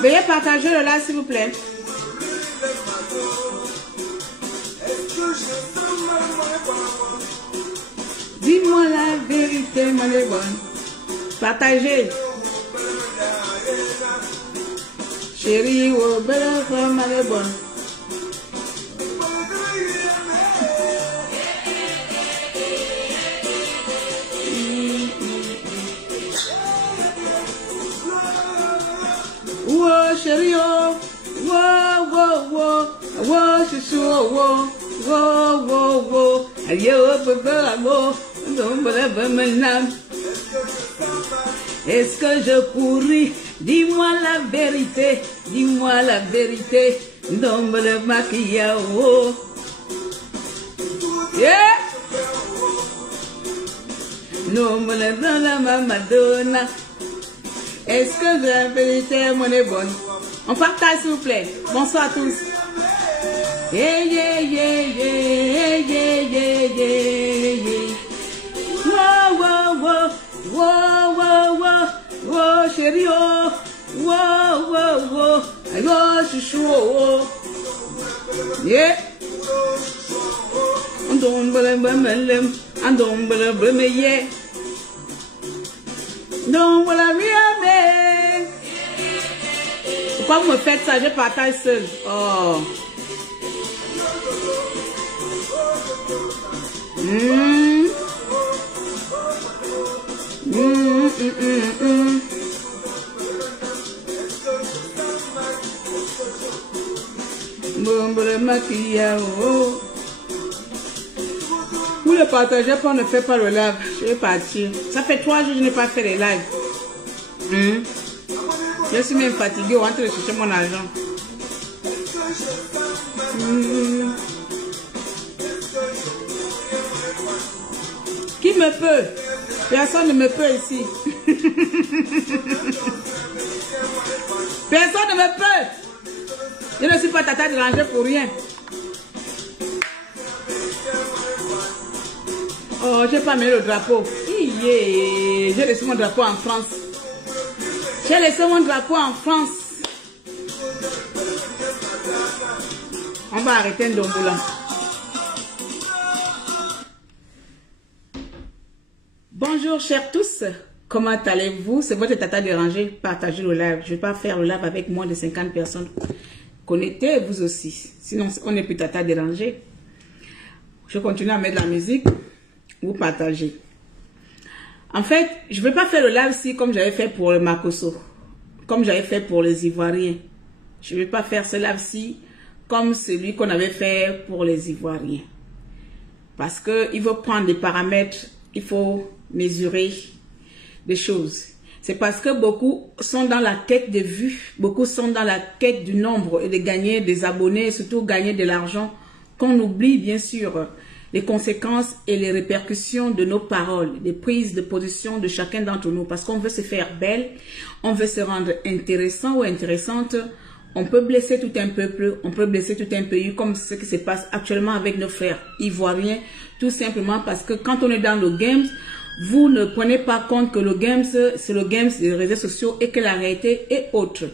Veuillez partager le live s'il vous plaît. Dis-moi la vérité, mon bonne. Partagez. Chérie, oh, belle femme, elle est bonne. Oh, chérie, oh, wow, wow, wow, wow, chouchou, wow, wow, wow, wow, aïe, oh, papa, wow, est-ce que je pourris? Dis-moi la vérité, dis-moi la vérité, non me le maquillage, oh. Yeah! Non me le donne la Madonna. Est-ce que la vérité, mon est bonne? On partage s'il vous plaît. Bonsoir à tous. Yeah, yeah, yeah, yeah, yeah, yeah, yeah, yeah. Wow, wow, wow, wow, wow, wow, wow, chérie, oh. Wow, wow, wow. Ayo, chouchou, oh. Yeah. Andombele, bemelem. Andombele, bemeye. Non, voilà, mais pourquoi vous me faites ça? Je partage seul. Oh. Bon, le maquillage. Oh. Vous le partagez pas, on ne fait pas le live. Je vais partir. Ça fait 3 jours que je n'ai pas fait les lives. Je suis même fatiguée. On rentre chercher mon argent. Qui me peut? Personne ne me peut ici. Personne ne me peut. Je ne suis pas tata dérangée pour rien. Oh, j'ai pas mis le drapeau. J'ai laissé mon drapeau en France. J'ai laissé mon drapeau en France. On va arrêter un domboula. Bonjour chers tous. Comment allez-vous? C'est votre tata dérangée. Partagez le live. Je ne vais pas faire le live avec moins de 50 personnes. Connectez vous aussi. Sinon, on n'est plus tata dérangée. Je continue à mettre la musique. Vous partagez. En fait, je ne vais pas faire le live ici comme j'avais fait pour le Makosso, comme j'avais fait pour les Ivoiriens. Je ne vais pas faire ce live-ci comme celui qu'on avait fait pour les Ivoiriens. Parce qu'il faut prendre des paramètres, il faut mesurer des choses. C'est parce que beaucoup sont dans la quête de vues, beaucoup sont dans la quête du nombre et de gagner des abonnés, et surtout gagner de l'argent, qu'on oublie bien sûr les conséquences et les répercussions de nos paroles, des prises de position de chacun d'entre nous. Parce qu'on veut se faire belle, on veut se rendre intéressant ou intéressante. On peut blesser tout un peuple, on peut blesser tout un pays, comme ce qui se passe actuellement avec nos frères ivoiriens. Tout simplement parce que quand on est dans le game, vous ne prenez pas compte que le game, c'est le game des réseaux sociaux et que la réalité est autre.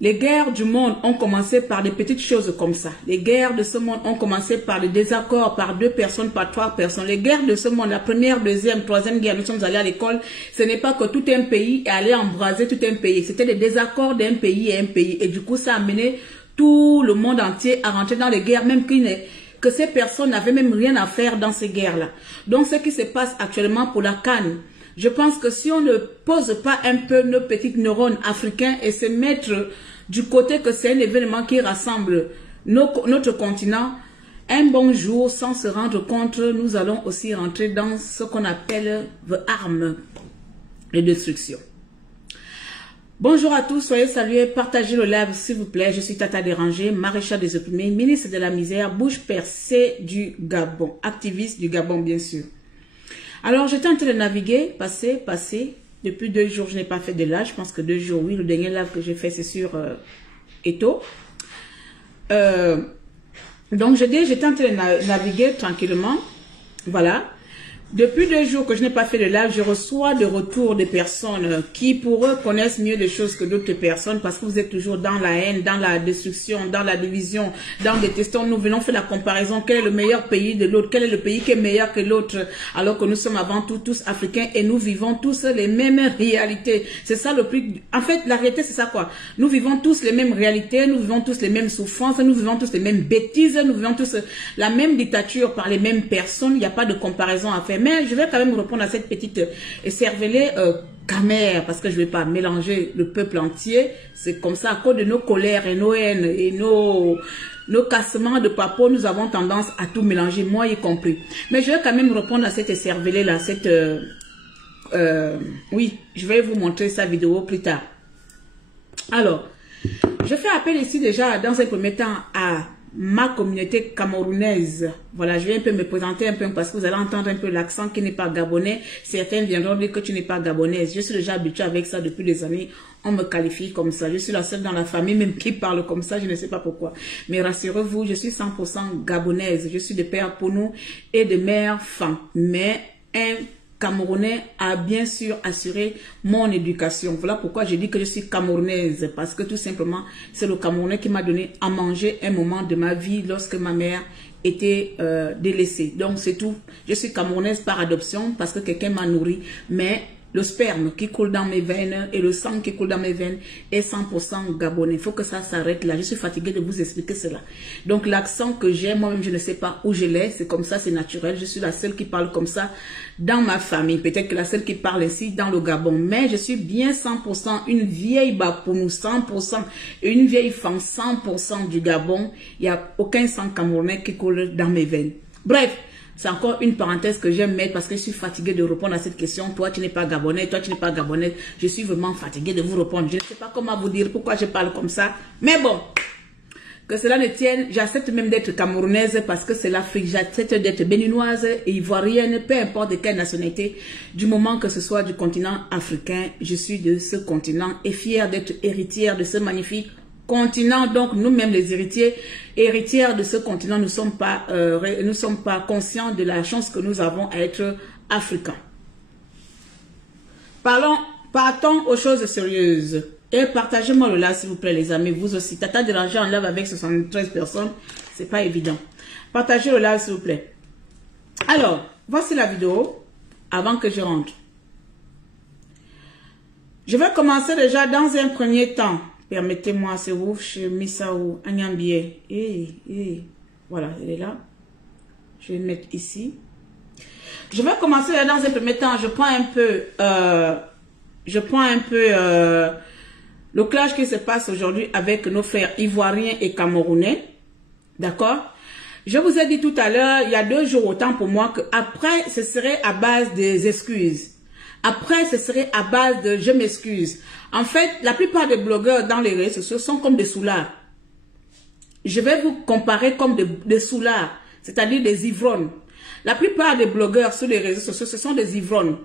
Les guerres du monde ont commencé par des petites choses comme ça. Les guerres de ce monde ont commencé par des désaccords, par 2 personnes, par 3 personnes. Les guerres de ce monde, la première, deuxième, troisième guerre, nous sommes allés à l'école. Ce n'est pas que tout un pays est allé embraser tout un pays. C'était des désaccords d'un pays et un pays. Et du coup, ça a amené tout le monde entier à rentrer dans les guerres, même que ces personnes n'avaient même rien à faire dans ces guerres-là. Donc, ce qui se passe actuellement pour la CAN, je pense que si on ne pose pas un peu nos petites neurones africains et se mettre du côté que c'est un événement qui rassemble notre continent, un bon jour, sans se rendre compte, nous allons aussi rentrer dans ce qu'on appelle l'arme de destruction. Bonjour à tous, soyez salués, partagez le live s'il vous plaît. Je suis Tata Dérangée, maréchal des opprimés, ministre de la misère, bouche percée du Gabon, activiste du Gabon bien sûr. Alors, j'étais en train de naviguer, passer. Depuis 2 jours, je n'ai pas fait de live. Je pense que 2 jours, oui. Le dernier live que j'ai fait, c'est sur Eto. Donc, j'étais en train de naviguer tranquillement. Voilà. Depuis 2 jours que je n'ai pas fait de live, je reçois des retours de personnes qui, pour eux, connaissent mieux les choses que d'autres personnes parce que vous êtes toujours dans la haine, dans la destruction, dans la division, dans des questions. Nous venons faire la comparaison. Quel est le meilleur pays de l'autre? Quel est le pays qui est meilleur que l'autre? Alors que nous sommes avant tout tous africains et nous vivons tous les mêmes réalités. C'est ça le plus... En fait, la réalité, c'est ça quoi. Nous vivons tous les mêmes réalités, nous vivons tous les mêmes souffrances, nous vivons tous les mêmes bêtises, nous vivons tous la même dictature par les mêmes personnes. Il n'y a pas de comparaison à faire. Mais je vais quand même répondre à cette petite cervelée camère, parce que je ne vais pas mélanger le peuple entier. C'est comme ça, à cause de nos colères et nos haines et nos cassements de papeaux, nous avons tendance à tout mélanger, moi y compris. Mais je vais quand même répondre à cette cervelée-là, oui, je vais vous montrer sa vidéo plus tard. Alors, je fais appel ici déjà, dans un premier temps, à ma communauté camerounaise. Voilà, je vais un peu me présenter un peu parce que vous allez entendre un peu l'accent qui n'est pas gabonais. Certains viendront dire que tu n'es pas gabonaise. Je suis déjà habituée avec ça depuis des années. On me qualifie comme ça. Je suis la seule dans la famille même qui parle comme ça. Je ne sais pas pourquoi. Mais rassurez-vous, je suis 100% gabonaise. Je suis de père Pounou et de mère Fan. Mais un Camerounais a bien sûr assuré mon éducation. Voilà pourquoi je dis que je suis camerounaise. Parce que tout simplement, c'est le Camerounais qui m'a donné à manger un moment de ma vie lorsque ma mère était délaissée. Donc c'est tout. Je suis camerounaise par adoption parce que quelqu'un m'a nourri. Mais le sperme qui coule dans mes veines et le sang qui coule dans mes veines est 100% gabonais. Il faut que ça s'arrête là. Je suis fatiguée de vous expliquer cela. Donc l'accent que j'ai, moi-même je ne sais pas où je l'ai. C'est comme ça, c'est naturel. Je suis la seule qui parle comme ça dans ma famille. Peut-être que la seule qui parle ici dans le Gabon. Mais je suis bien 100% une vieille Bapounou, 100%. Une vieille femme 100% du Gabon. Il n'y a aucun sang camerounais qui coule dans mes veines. Bref. C'est encore une parenthèse que j'aime mettre parce que je suis fatiguée de répondre à cette question. Toi, tu n'es pas gabonais, toi, tu n'es pas gabonaise. Je suis vraiment fatiguée de vous répondre. Je ne sais pas comment vous dire pourquoi je parle comme ça. Mais bon, que cela ne tienne, j'accepte même d'être camerounaise parce que c'est l'Afrique. J'accepte d'être béninoise et ivoirienne, peu importe de quelle nationalité. Du moment que ce soit du continent africain, je suis de ce continent et fière d'être héritière de ce magnifique continent. Donc nous-mêmes les héritières de ce continent, nous ne sommes pas conscients de la chance que nous avons à être africains. Partons aux choses sérieuses et partagez-moi le live s'il vous plaît les amis, vous aussi. Tata Déranger en live avec 73 personnes, c'est pas évident. Partagez le live s'il vous plaît. Alors, voici la vidéo avant que je rentre. Je vais commencer déjà dans un premier temps. Permettez-moi, c'est ouf, je mis ça où Agnambié. Voilà, elle est là. Je vais mettre ici. Je vais commencer dans un premier temps. Je prends un peu, le clash qui se passe aujourd'hui avec nos frères ivoiriens et camerounais. D'accord? Je vous ai dit tout à l'heure, il y a 2 jours autant pour moi que après, ce serait à base des excuses. Après, ce serait à base de « je m'excuse ». En fait, la plupart des blogueurs dans les réseaux sociaux sont comme des soulards. Je vais vous comparer comme des soulards, c'est-à-dire des ivrognes. La plupart des blogueurs sur les réseaux sociaux, ce sont des ivrognes.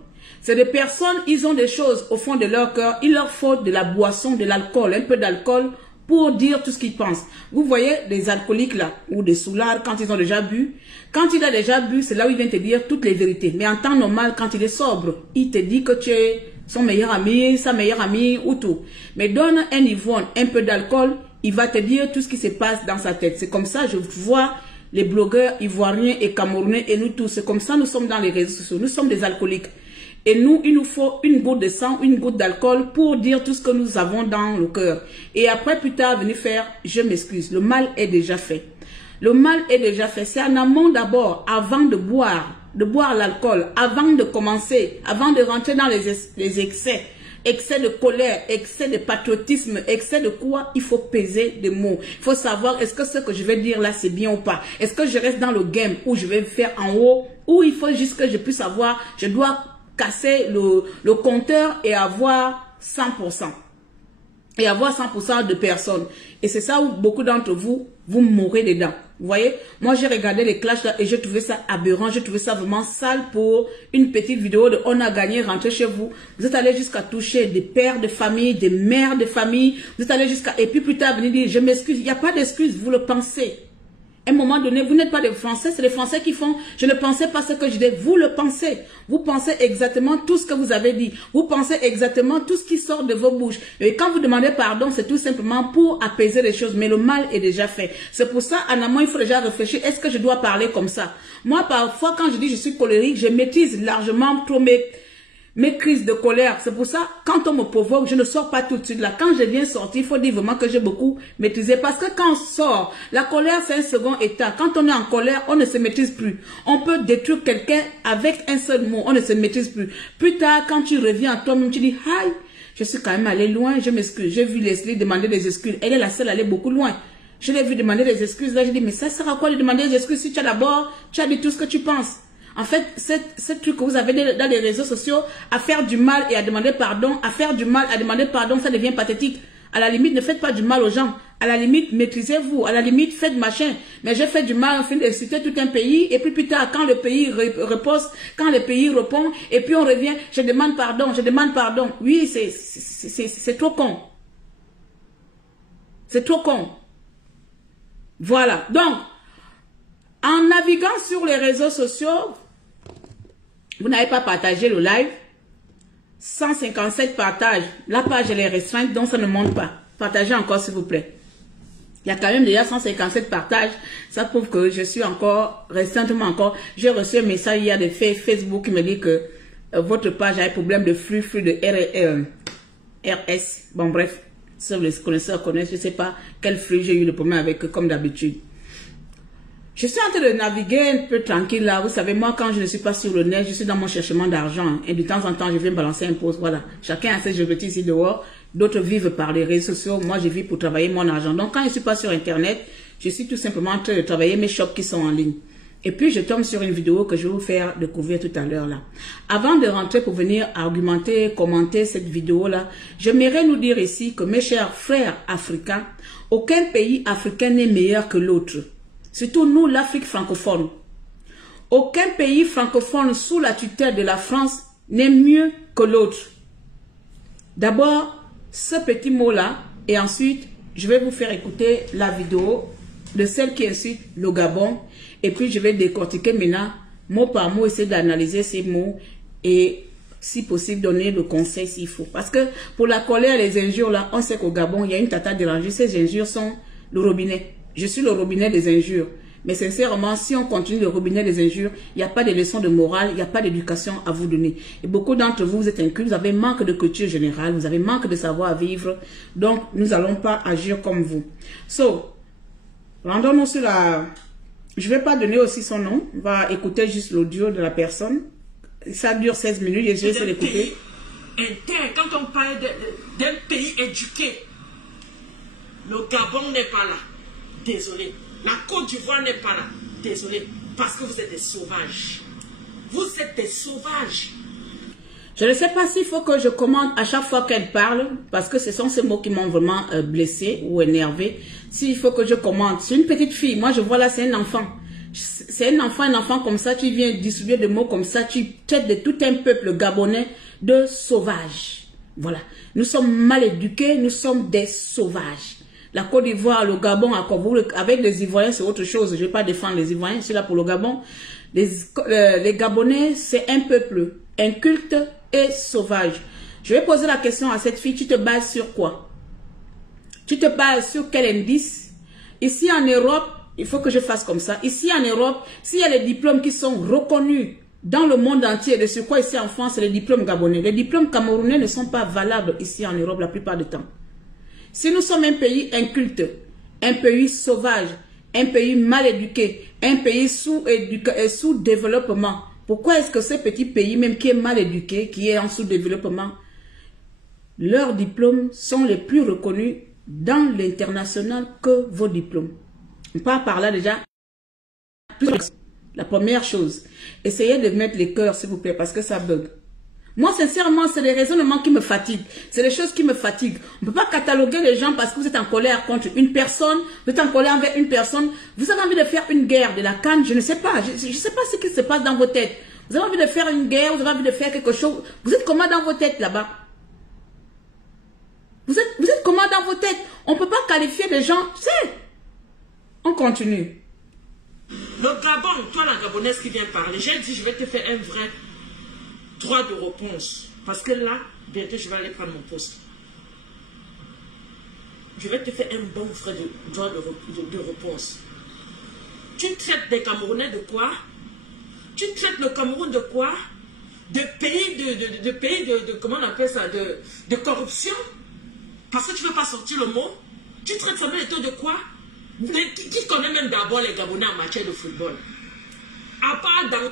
C'est des personnes, ils ont des choses au fond de leur cœur. Il leur faut de la boisson, de l'alcool, un peu d'alcool pour dire tout ce qu'ils pensent. Vous voyez des alcooliques là, ou des soulards quand ils ont déjà bu. Quand il a déjà bu, c'est là où il vient te dire toutes les vérités. Mais en temps normal, quand il est sobre, il te dit que tu es son meilleur ami, sa meilleure amie ou tout. Mais donne un ivrogne, un peu d'alcool, il va te dire tout ce qui se passe dans sa tête. C'est comme ça je vois les blogueurs ivoiriens et camerounais et nous tous. C'est comme ça nous sommes dans les réseaux sociaux. Nous sommes des alcooliques. Et nous, il nous faut une goutte de sang, une goutte d'alcool pour dire tout ce que nous avons dans le cœur. Et après, plus tard, venir faire « je m'excuse ». Le mal est déjà fait. Le mal est déjà fait. C'est en amont d'abord, avant de boire l'alcool, avant de commencer, avant de rentrer dans les excès. Excès de colère, excès de patriotisme, excès de quoi? Il faut peser des mots. Il faut savoir est-ce que ce que je vais dire là c'est bien ou pas. Est-ce que je reste dans le game ou je vais faire en haut ou il faut juste que je puisse avoir, je dois casser le compteur et avoir 100%. Et avoir 100% de personnes. Et c'est ça où beaucoup d'entre vous, vous mourrez dedans. Vous voyez? Moi, j'ai regardé les clashs là et j'ai trouvé ça aberrant. J'ai trouvé ça vraiment sale pour une petite vidéo de on a gagné, rentrez chez vous. Vous êtes allé jusqu'à toucher des pères de famille, des mères de famille. Vous êtes allé jusqu'à... Et puis plus tard, venir dire, je m'excuse. Il n'y a pas d'excuse, vous le pensez. À un moment donné, vous n'êtes pas des Français, c'est les Français qui font. Je ne pensais pas ce que je dis. Vous le pensez. Vous pensez exactement tout ce que vous avez dit. Vous pensez exactement tout ce qui sort de vos bouches. Et quand vous demandez pardon, c'est tout simplement pour apaiser les choses. Mais le mal est déjà fait. C'est pour ça, en amont, il faut déjà réfléchir. Est-ce que je dois parler comme ça? Moi, parfois, quand je dis je suis colérique, je maîtrise largement trop mes crises de colère. C'est pour ça, quand on me provoque, je ne sors pas tout de suite là. Quand je viens sortir, il faut dire vraiment que j'ai beaucoup maîtrisé. Parce que quand on sort, la colère, c'est un second état. Quand on est en colère, on ne se maîtrise plus. On peut détruire quelqu'un avec un seul mot. On ne se maîtrise plus. Plus tard, quand tu reviens à toi-même, tu dis, aïe, je suis quand même allé loin, je m'excuse. J'ai vu Leslie demander des excuses. Elle est la seule à aller beaucoup loin. Je l'ai vu demander des excuses. Là, je dis, mais ça sert à quoi de demander des excuses si tu as d'abord, tu as dit tout ce que tu penses? En fait, ce truc que vous avez dans les réseaux sociaux, à faire du mal et à demander pardon, à faire du mal, à demander pardon, ça devient pathétique. À la limite, ne faites pas du mal aux gens. À la limite, maîtrisez-vous. À la limite, faites machin. Mais j'ai fait du mal, on finit d'insulter tout un pays. Et puis plus tard, quand le pays repose, quand le pays répond, et puis on revient, je demande pardon, je demande pardon. Oui, c'est trop con. C'est trop con. Voilà. Donc, en naviguant sur les réseaux sociaux, vous n'avez pas partagé le live. 157 partages. La page elle est restreinte, donc ça ne monte pas. Partagez encore s'il vous plaît. Il y a quand même déjà 157 partages. Ça prouve que je suis encore, récemment encore, j'ai reçu un message hier de Facebook qui me dit que votre page a un problème de flux de RS. Bon bref, si les connaisseurs connaissent, je ne sais pas quel flux j'ai eu le problème avec comme d'habitude. Je suis en train de naviguer un peu tranquille là. Vous savez, moi, quand je ne suis pas sur le net, je suis dans mon cherchement d'argent. Hein, et de temps en temps, je viens balancer un post. Voilà. Chacun a ses objectifs ici dehors. D'autres vivent par les réseaux sociaux. Moi, je vis pour travailler mon argent. Donc, quand je ne suis pas sur Internet, je suis tout simplement en train de travailler mes shops qui sont en ligne. Et puis, je tombe sur une vidéo que je vais vous faire découvrir tout à l'heure là. Avant de rentrer pour venir argumenter, commenter cette vidéo là, j'aimerais nous dire ici que mes chers frères africains, aucun pays africain n'est meilleur que l'autre. Surtout nous, l'Afrique francophone. Aucun pays francophone sous la tutelle de la France n'est mieux que l'autre. D'abord, ce petit mot-là, et ensuite, je vais vous faire écouter la vidéo de celle qui incite le Gabon. Et puis, je vais décortiquer maintenant, mot par mot, essayer d'analyser ces mots et, si possible, donner le conseil s'il faut. Parce que pour la colère, les injures, là, on sait qu'au Gabon, il y a une tata dérangée. Ces injures sont le robinet. Je suis le robinet des injures. Mais sincèrement, si on continue le robinet des injures, il n'y a pas de leçons de morale, il n'y a pas d'éducation à vous donner. Et beaucoup d'entre vous, vous êtes incultes, vous avez manque de culture générale, vous avez manque de savoir-vivre. Donc, nous n'allons pas agir comme vous. So, rendons-nous sur la... Je ne vais pas donner aussi son nom. On va écouter juste l'audio de la personne. Ça dure 16 minutes et je vais essayer d'écouter. Quand on parle d'un pays éduqué, le Gabon n'est pas là. Désolé. La Côte d'Ivoire n'est pas là. Désolé. Parce que vous êtes des sauvages. Vous êtes des sauvages. Je ne sais pas s'il faut que je commente à chaque fois qu'elle parle, parce que ce sont ces mots qui m'ont vraiment blessé ou énervé. S'il faut que je commente. C'est une petite fille. Moi, je vois là, c'est un enfant. C'est un enfant comme ça. Tu viens distribuer des mots comme ça. Tu traites de tout un peuple gabonais de sauvages. Voilà. Nous sommes mal éduqués. Nous sommes des sauvages. La Côte d'Ivoire, le Gabon, avec les Ivoiriens, c'est autre chose. Je ne vais pas défendre les Ivoiriens, je suis là pour le Gabon. Les Gabonais, c'est un peuple inculte et sauvage. Je vais poser la question à cette fille, tu te bases sur quoi? Tu te bases sur quel indice? Ici en Europe, il faut que je fasse comme ça. Ici en Europe, s'il y a les diplômes qui sont reconnus dans le monde entier, de ce quoi ici en France, c'est les diplômes gabonais. Les diplômes camerounais ne sont pas valables ici en Europe la plupart du temps. Si nous sommes un pays inculte, un pays sauvage, un pays mal éduqué, un pays sous-développement, pourquoi est-ce que ce petit pays, même qui est mal éduqué, qui est en sous-développement, leurs diplômes sont les plus reconnus dans l'international que vos diplômes? On part par là déjà. La première chose, essayez de mettre les cœurs, s'il vous plaît, parce que ça bug. Moi, sincèrement, c'est les raisonnements qui me fatiguent. C'est les choses qui me fatiguent. On ne peut pas cataloguer les gens parce que vous êtes en colère contre une personne. Vous êtes en colère envers une personne. Vous avez envie de faire une guerre de la canne. Je ne sais pas. Je ne sais pas ce qui se passe dans vos têtes. Vous avez envie de faire une guerre. Vous avez envie de faire quelque chose. Vous êtes comment dans vos têtes là-bas? Vous êtes comment dans vos têtes? On ne peut pas qualifier les gens. Tu sais, on continue. Le Gabon, toi la Gabonaise qui vient parler, j'ai dit je vais te faire un vrai droit de réponse. Parce que là, bientôt je vais aller prendre mon poste. Je vais te faire un bon vrai droit de réponse. Tu traites des Camerounais de quoi? Tu traites le Cameroun de quoi? De pays comment on appelle ça, de corruption? Parce que tu ne veux pas sortir le mot? Tu traites Samuel Eto'o de quoi? Qui connaît même d'abord les Gabonais en matière de football? À part dans...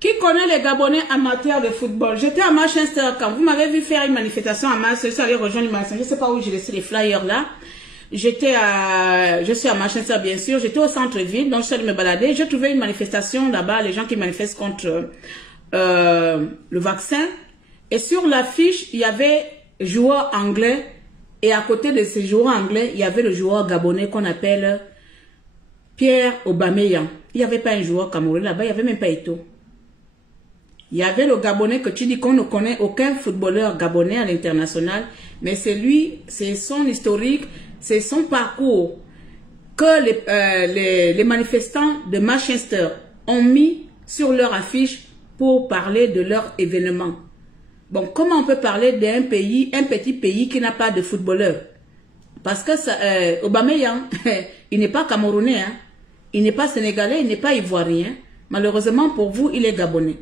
Qui connaît les Gabonais en matière de football? J'étais à Manchester quand vous m'avez vu faire une manifestation à Manchester. Je suis allée rejoindre Manchester. Je ne sais pas où j'ai laissé les flyers là. Je suis à Manchester bien sûr. J'étais au centre-ville, donc je suis allée me balader. J'ai trouvé une manifestation là-bas, les gens qui manifestent contre le vaccin. Et sur l'affiche, il y avait joueur anglais. Et à côté de ces joueurs anglais, il y avait le joueur gabonais qu'on appelle Pierre Aubameyang. Il n'y avait pas un joueur camerounais là-bas, il n'y avait même pas Eto'o. Il y avait le Gabonais que tu dis qu'on ne connaît aucun footballeur gabonais à l'international, mais c'est lui, c'est son historique, c'est son parcours que les manifestants de Manchester ont mis sur leur affiche pour parler de leur événement. Bon, comment on peut parler d'un pays, un petit pays qui n'a pas de footballeur? Parce que Aubameyang, il n'est pas camerounais, hein? Il n'est pas sénégalais, il n'est pas ivoirien. Malheureusement pour vous, il est gabonais.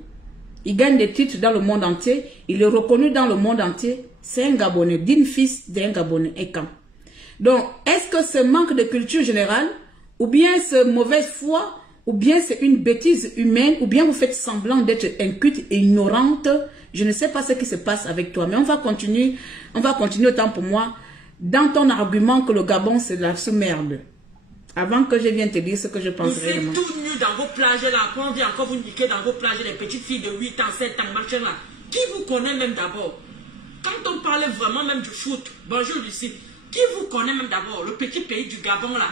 Il gagne des titres dans le monde entier. Il est reconnu dans le monde entier. C'est un Gabonais, digne fils d'un Gabonais. Et quand? Donc, est-ce que ce manque de culture générale, ou bien ce mauvaise foi, ou bien c'est une bêtise humaine, ou bien vous faites semblant d'être inculte et ignorante? Je ne sais pas ce qui se passe avec toi, mais on va continuer autant pour moi dans ton argument que le Gabon c'est de la sous-merde. Avant que je vienne te dire ce que je pense réellement. Vous êtes tout nu dans vos plages là, quand on vient encore vous niquer dans vos plages, les petites filles de 8 ans, 7 ans, machin là. Qui vous connaît même d'abord? Quand on parlait vraiment même du foot, bonjour Lucie, qui vous connaît même d'abord? Le petit pays du Gabon là,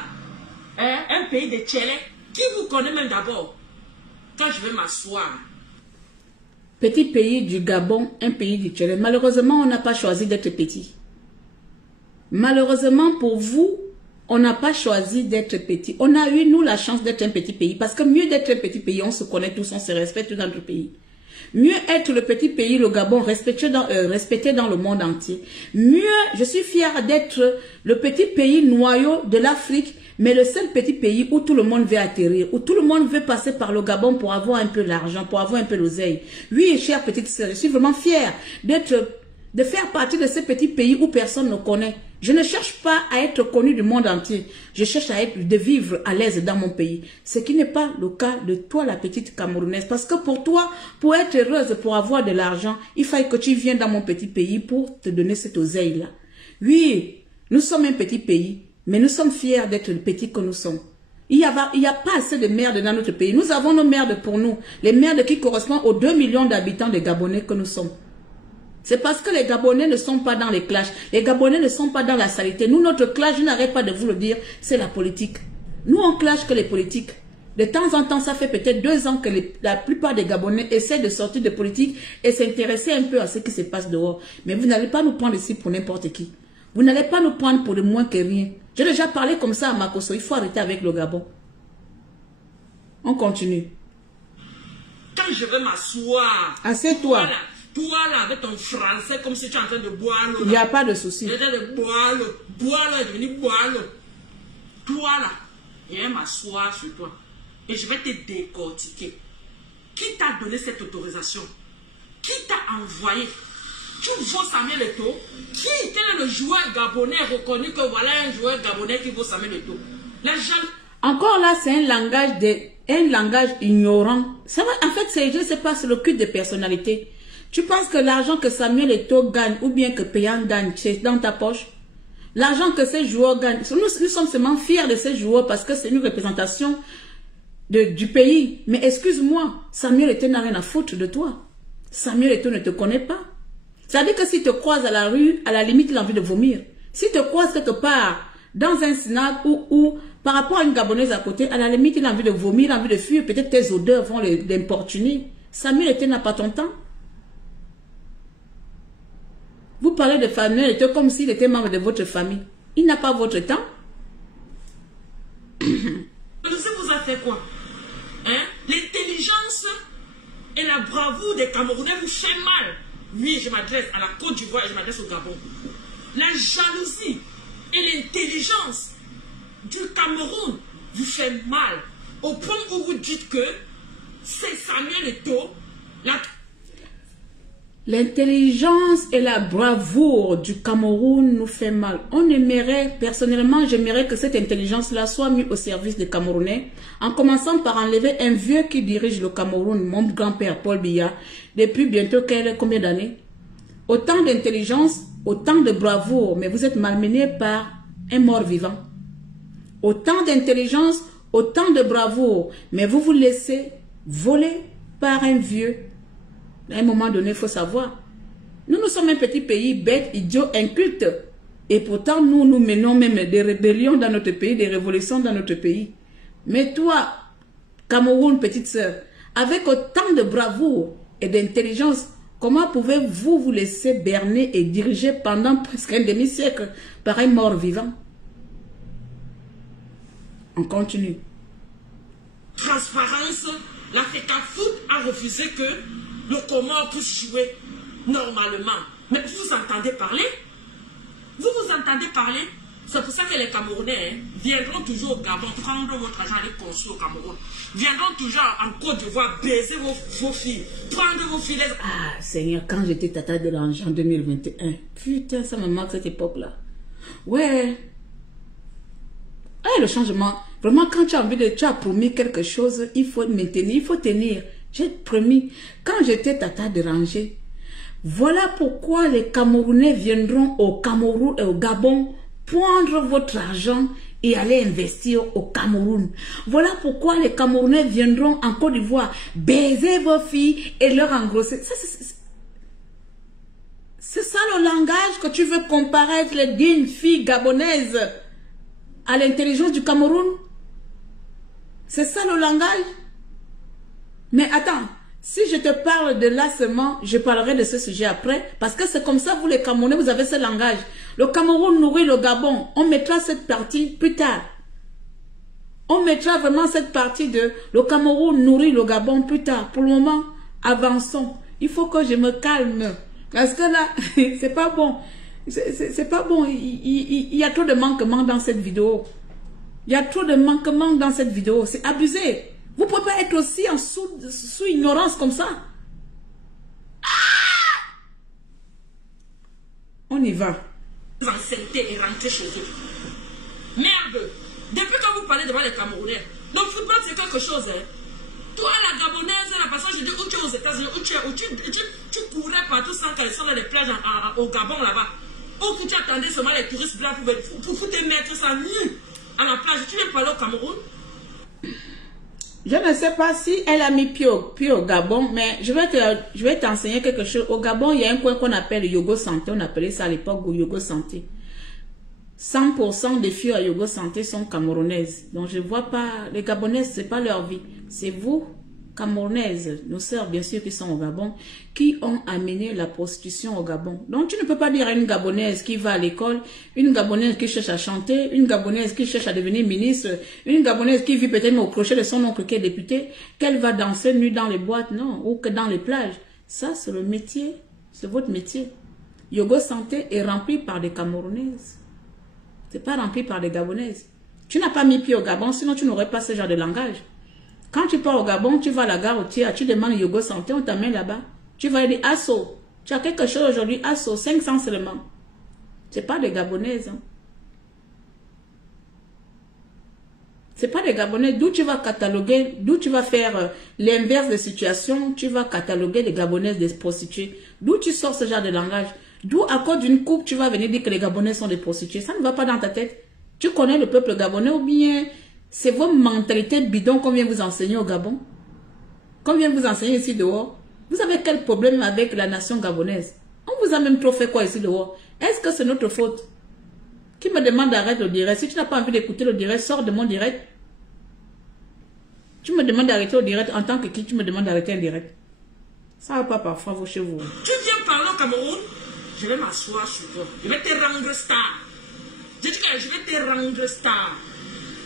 hein? Un pays de Tchélé, qui vous connaît même d'abord? Quand je vais m'asseoir. Petit pays du Gabon, un pays du Tchèque. Malheureusement, on n'a pas choisi d'être petit. Malheureusement pour vous, on n'a pas choisi d'être petit. On a eu, nous, la chance d'être un petit pays. Parce que mieux d'être un petit pays, on se connaît tous, on se respecte dans notre pays. Mieux être le petit pays, le Gabon, respecté dans le monde entier. Mieux, je suis fière d'être le petit pays noyau de l'Afrique, mais le seul petit pays où tout le monde veut atterrir, où tout le monde veut passer par le Gabon pour avoir un peu d'argent, pour avoir un peu l'oseille. Oui, chère petite sœur, je suis vraiment fière de faire partie de ce petit pays où personne ne connaît. Je ne cherche pas à être connue du monde entier. Je cherche de vivre à l'aise dans mon pays. Ce qui n'est pas le cas de toi, la petite Camerounaise. Parce que pour toi, pour être heureuse, pour avoir de l'argent, il faille que tu viennes dans mon petit pays pour te donner cette oseille-là. Oui, nous sommes un petit pays, mais nous sommes fiers d'être le petit que nous sommes. Il n'y a pas assez de merdes dans notre pays. Nous avons nos merdes pour nous. Les merdes qui correspondent aux 2 millions d'habitants des Gabonais que nous sommes. C'est parce que les Gabonais ne sont pas dans les clashs. Les Gabonais ne sont pas dans la saleté. Nous, notre clash, je n'arrête pas de vous le dire, c'est la politique. Nous, on clash que les politiques. De temps en temps, ça fait peut-être 2 ans que la plupart des Gabonais essaient de sortir de politique et s'intéresser un peu à ce qui se passe dehors. Mais vous n'allez pas nous prendre ici pour n'importe qui. Vous n'allez pas nous prendre pour le moins que rien. J'ai déjà parlé comme ça à Makosso. Il faut arrêter avec le Gabon. On continue. Quand je vais m'asseoir... Assieds-toi. Voilà. Toi là, avec ton français, comme si tu es en train de boire l'eau. Il n'y a pas de souci. Tu es en train de boire l'eau. Boire l'eau est devenu boire l'eau. Toi là, je vais m'asseoir sur toi. Et je vais te décortiquer. Qui t'a donné cette autorisation? Qui t'a envoyé? Tu vaux Samuel Eto'o? Quel est le joueur gabonais reconnu que voilà un joueur gabonais qui vaut Samuel Eto'o? Les gens... Encore là, c'est un langage ignorant. Ça va, en fait, je ne sais pas, c'est le culte de personnalité. Tu penses que l'argent que Samuel Eto'o gagne ou bien que Payang gagne, c'est dans ta poche? L'argent que ces joueurs gagnent, nous sommes seulement fiers de ces joueurs parce que c'est une représentation du pays. Mais excuse-moi, Samuel Eto'o n'a rien à foutre de toi. Samuel Eto'o ne te connaît pas. C'est-à-dire que s'il te croise à la rue, à la limite, il a envie de vomir. S'il te croise quelque part, dans un snack ou par rapport à une Gabonaise à côté, à la limite, il a envie de vomir, il a envie de fuir. Peut-être tes odeurs vont l'importuner. Samuel Eto'o n'a pas ton temps. Vous parlez de Samuel Eto'o comme s'il était membre de votre famille. Il n'a pas votre temps. Mais vous a fait quoi? la bravoure des Camerounais vous fait mal. Oui, je m'adresse à la Côte d'Ivoire et je m'adresse au Gabon. La jalousie et l'intelligence du Cameroun vous fait mal. Au point où vous dites que c'est Samuel Eto'o, l'intelligence et la bravoure du Cameroun nous fait mal. On aimerait, personnellement, j'aimerais que cette intelligence-là soit mise au service des Camerounais, en commençant par enlever un vieux qui dirige le Cameroun, mon grand-père Paul Biya, depuis bientôt combien d'années? Autant d'intelligence, autant de bravoure, mais vous êtes malmené par un mort-vivant. Autant d'intelligence, autant de bravoure, mais vous vous laissez voler par un vieux. À un moment donné, il faut savoir. Nous sommes un petit pays bête, idiot, inculte. Et pourtant, nous menons même des rébellions dans notre pays, des révolutions dans notre pays. Mais toi, Cameroun, petite sœur, avec autant de bravoure et d'intelligence, comment pouvez-vous vous laisser berner et diriger pendant presque un demi-siècle par un mort-vivant? On continue. Transparence, l'Africa Foot a refusé que le Comore puisse jouer normalement. Mais vous entendez parler? Vous entendez parler? C'est pour ça que les Camerounais viendront toujours au Gabon prendre votre argent et construire au Cameroun. Viendront toujours en Côte d'Ivoire baiser vos filles, prendre vos filles. Ah, Seigneur, quand j'étais tata de l'ange en 2021, putain, ça me manque cette époque-là. Ouais. Ah, le changement. Vraiment, quand tu as envie de... Tu as promis quelque chose, il faut maintenir, il faut tenir. J'ai promis. Quand j'étais tata de ranger, voilà pourquoi les Camerounais viendront au Cameroun et au Gabon prendre votre argent et aller investir au Cameroun. Voilà pourquoi les Camerounais viendront en Côte d'Ivoire baiser vos filles et leur engrosser. C'est ça le langage que tu veux comparaître les dignes filles gabonaises à l'intelligence du Cameroun? C'est ça le langage? Mais attends, si je te parle de lassement, je parlerai de ce sujet après, parce que c'est comme ça, vous les Camerounais, vous avez ce langage. Le Cameroun nourrit le Gabon. On mettra cette partie plus tard. On mettra vraiment cette partie de le Cameroun nourrit le Gabon plus tard. Pour le moment, avançons. Il faut que je me calme. Parce que là, c'est pas bon. C'est pas bon. Il y a trop de manquements dans cette vidéo. Il y a trop de manquements dans cette vidéo. C'est abusé. Vous ne pouvez pas être aussi en sous ignorance comme ça. Ah! On y va. Ancienneté et rentrer chez eux. Merde. Depuis que vous parlez devant les Camerounais, le football c'est quelque chose. Hein. Toi, la Gabonaise, la personne, je dis où tu es aux États-Unis, tu courais partout sans qu'elles soient dans les plages au Gabon là-bas. Ou que tu attendais seulement les touristes blancs pour te mettre ça nu à la plage. Tu viens parler au Cameroun? Je ne sais pas si elle a mis pied au Gabon, mais je vais t'enseigner quelque chose. Au Gabon, il y a un coin qu'on appelle Yogo Santé. On appelait ça à l'époque Yogo Santé. 100% des filles à Yogo Santé sont camerounaises. Donc, je ne vois pas... Les Gabonaises, ce n'est pas leur vie. C'est vous, Camerounaises, nos sœurs, bien sûr, qui sont au Gabon, qui ont amené la prostitution au Gabon. Donc, tu ne peux pas dire à une Gabonaise qui va à l'école, une Gabonaise qui cherche à chanter, une Gabonaise qui cherche à devenir ministre, une Gabonaise qui vit peut-être au crochet de son oncle qui est député, qu'elle va danser nue dans les boîtes, non, ou que dans les plages. Ça, c'est le métier. C'est votre métier. Yogo Santé est rempli par des Camerounaises. C'est pas rempli par des Gabonaises. Tu n'as pas mis pied au Gabon, sinon tu n'aurais pas ce genre de langage. Quand tu pars au Gabon, tu vas à la gare routière, tu demandes Yogo Santé, on t'amène là-bas. Tu vas dire Asso. Tu as quelque chose aujourd'hui, Asso, 500 seulement. C'est pas des Gabonaises. Hein. C'est pas des Gabonais. D'où tu vas cataloguer, d'où tu vas faire l'inverse de situation, tu vas cataloguer les Gabonaises des prostituées. D'où tu sors ce genre de langage. D'où à cause d'une coupe, tu vas venir dire que les Gabonais sont des prostituées. Ça ne va pas dans ta tête. Tu connais le peuple gabonais ou bien c'est vos mentalités bidons qu'on vient vous enseigner au Gabon? Qu'on vient vous enseigner ici dehors? Vous avez quel problème avec la nation gabonaise? On vous a même trop fait quoi ici dehors? Est-ce que c'est notre faute? Qui me demande d'arrêter le direct? Si tu n'as pas envie d'écouter le direct, sors de mon direct. Tu me demandes d'arrêter le direct en tant que qui? Tu me demandes d'arrêter un direct. Ça va pas parfois vous chez vous. Tu viens parler au Cameroun? Je vais m'asseoir sur toi. Je vais te rendre star. Je dis que je vais te rendre star.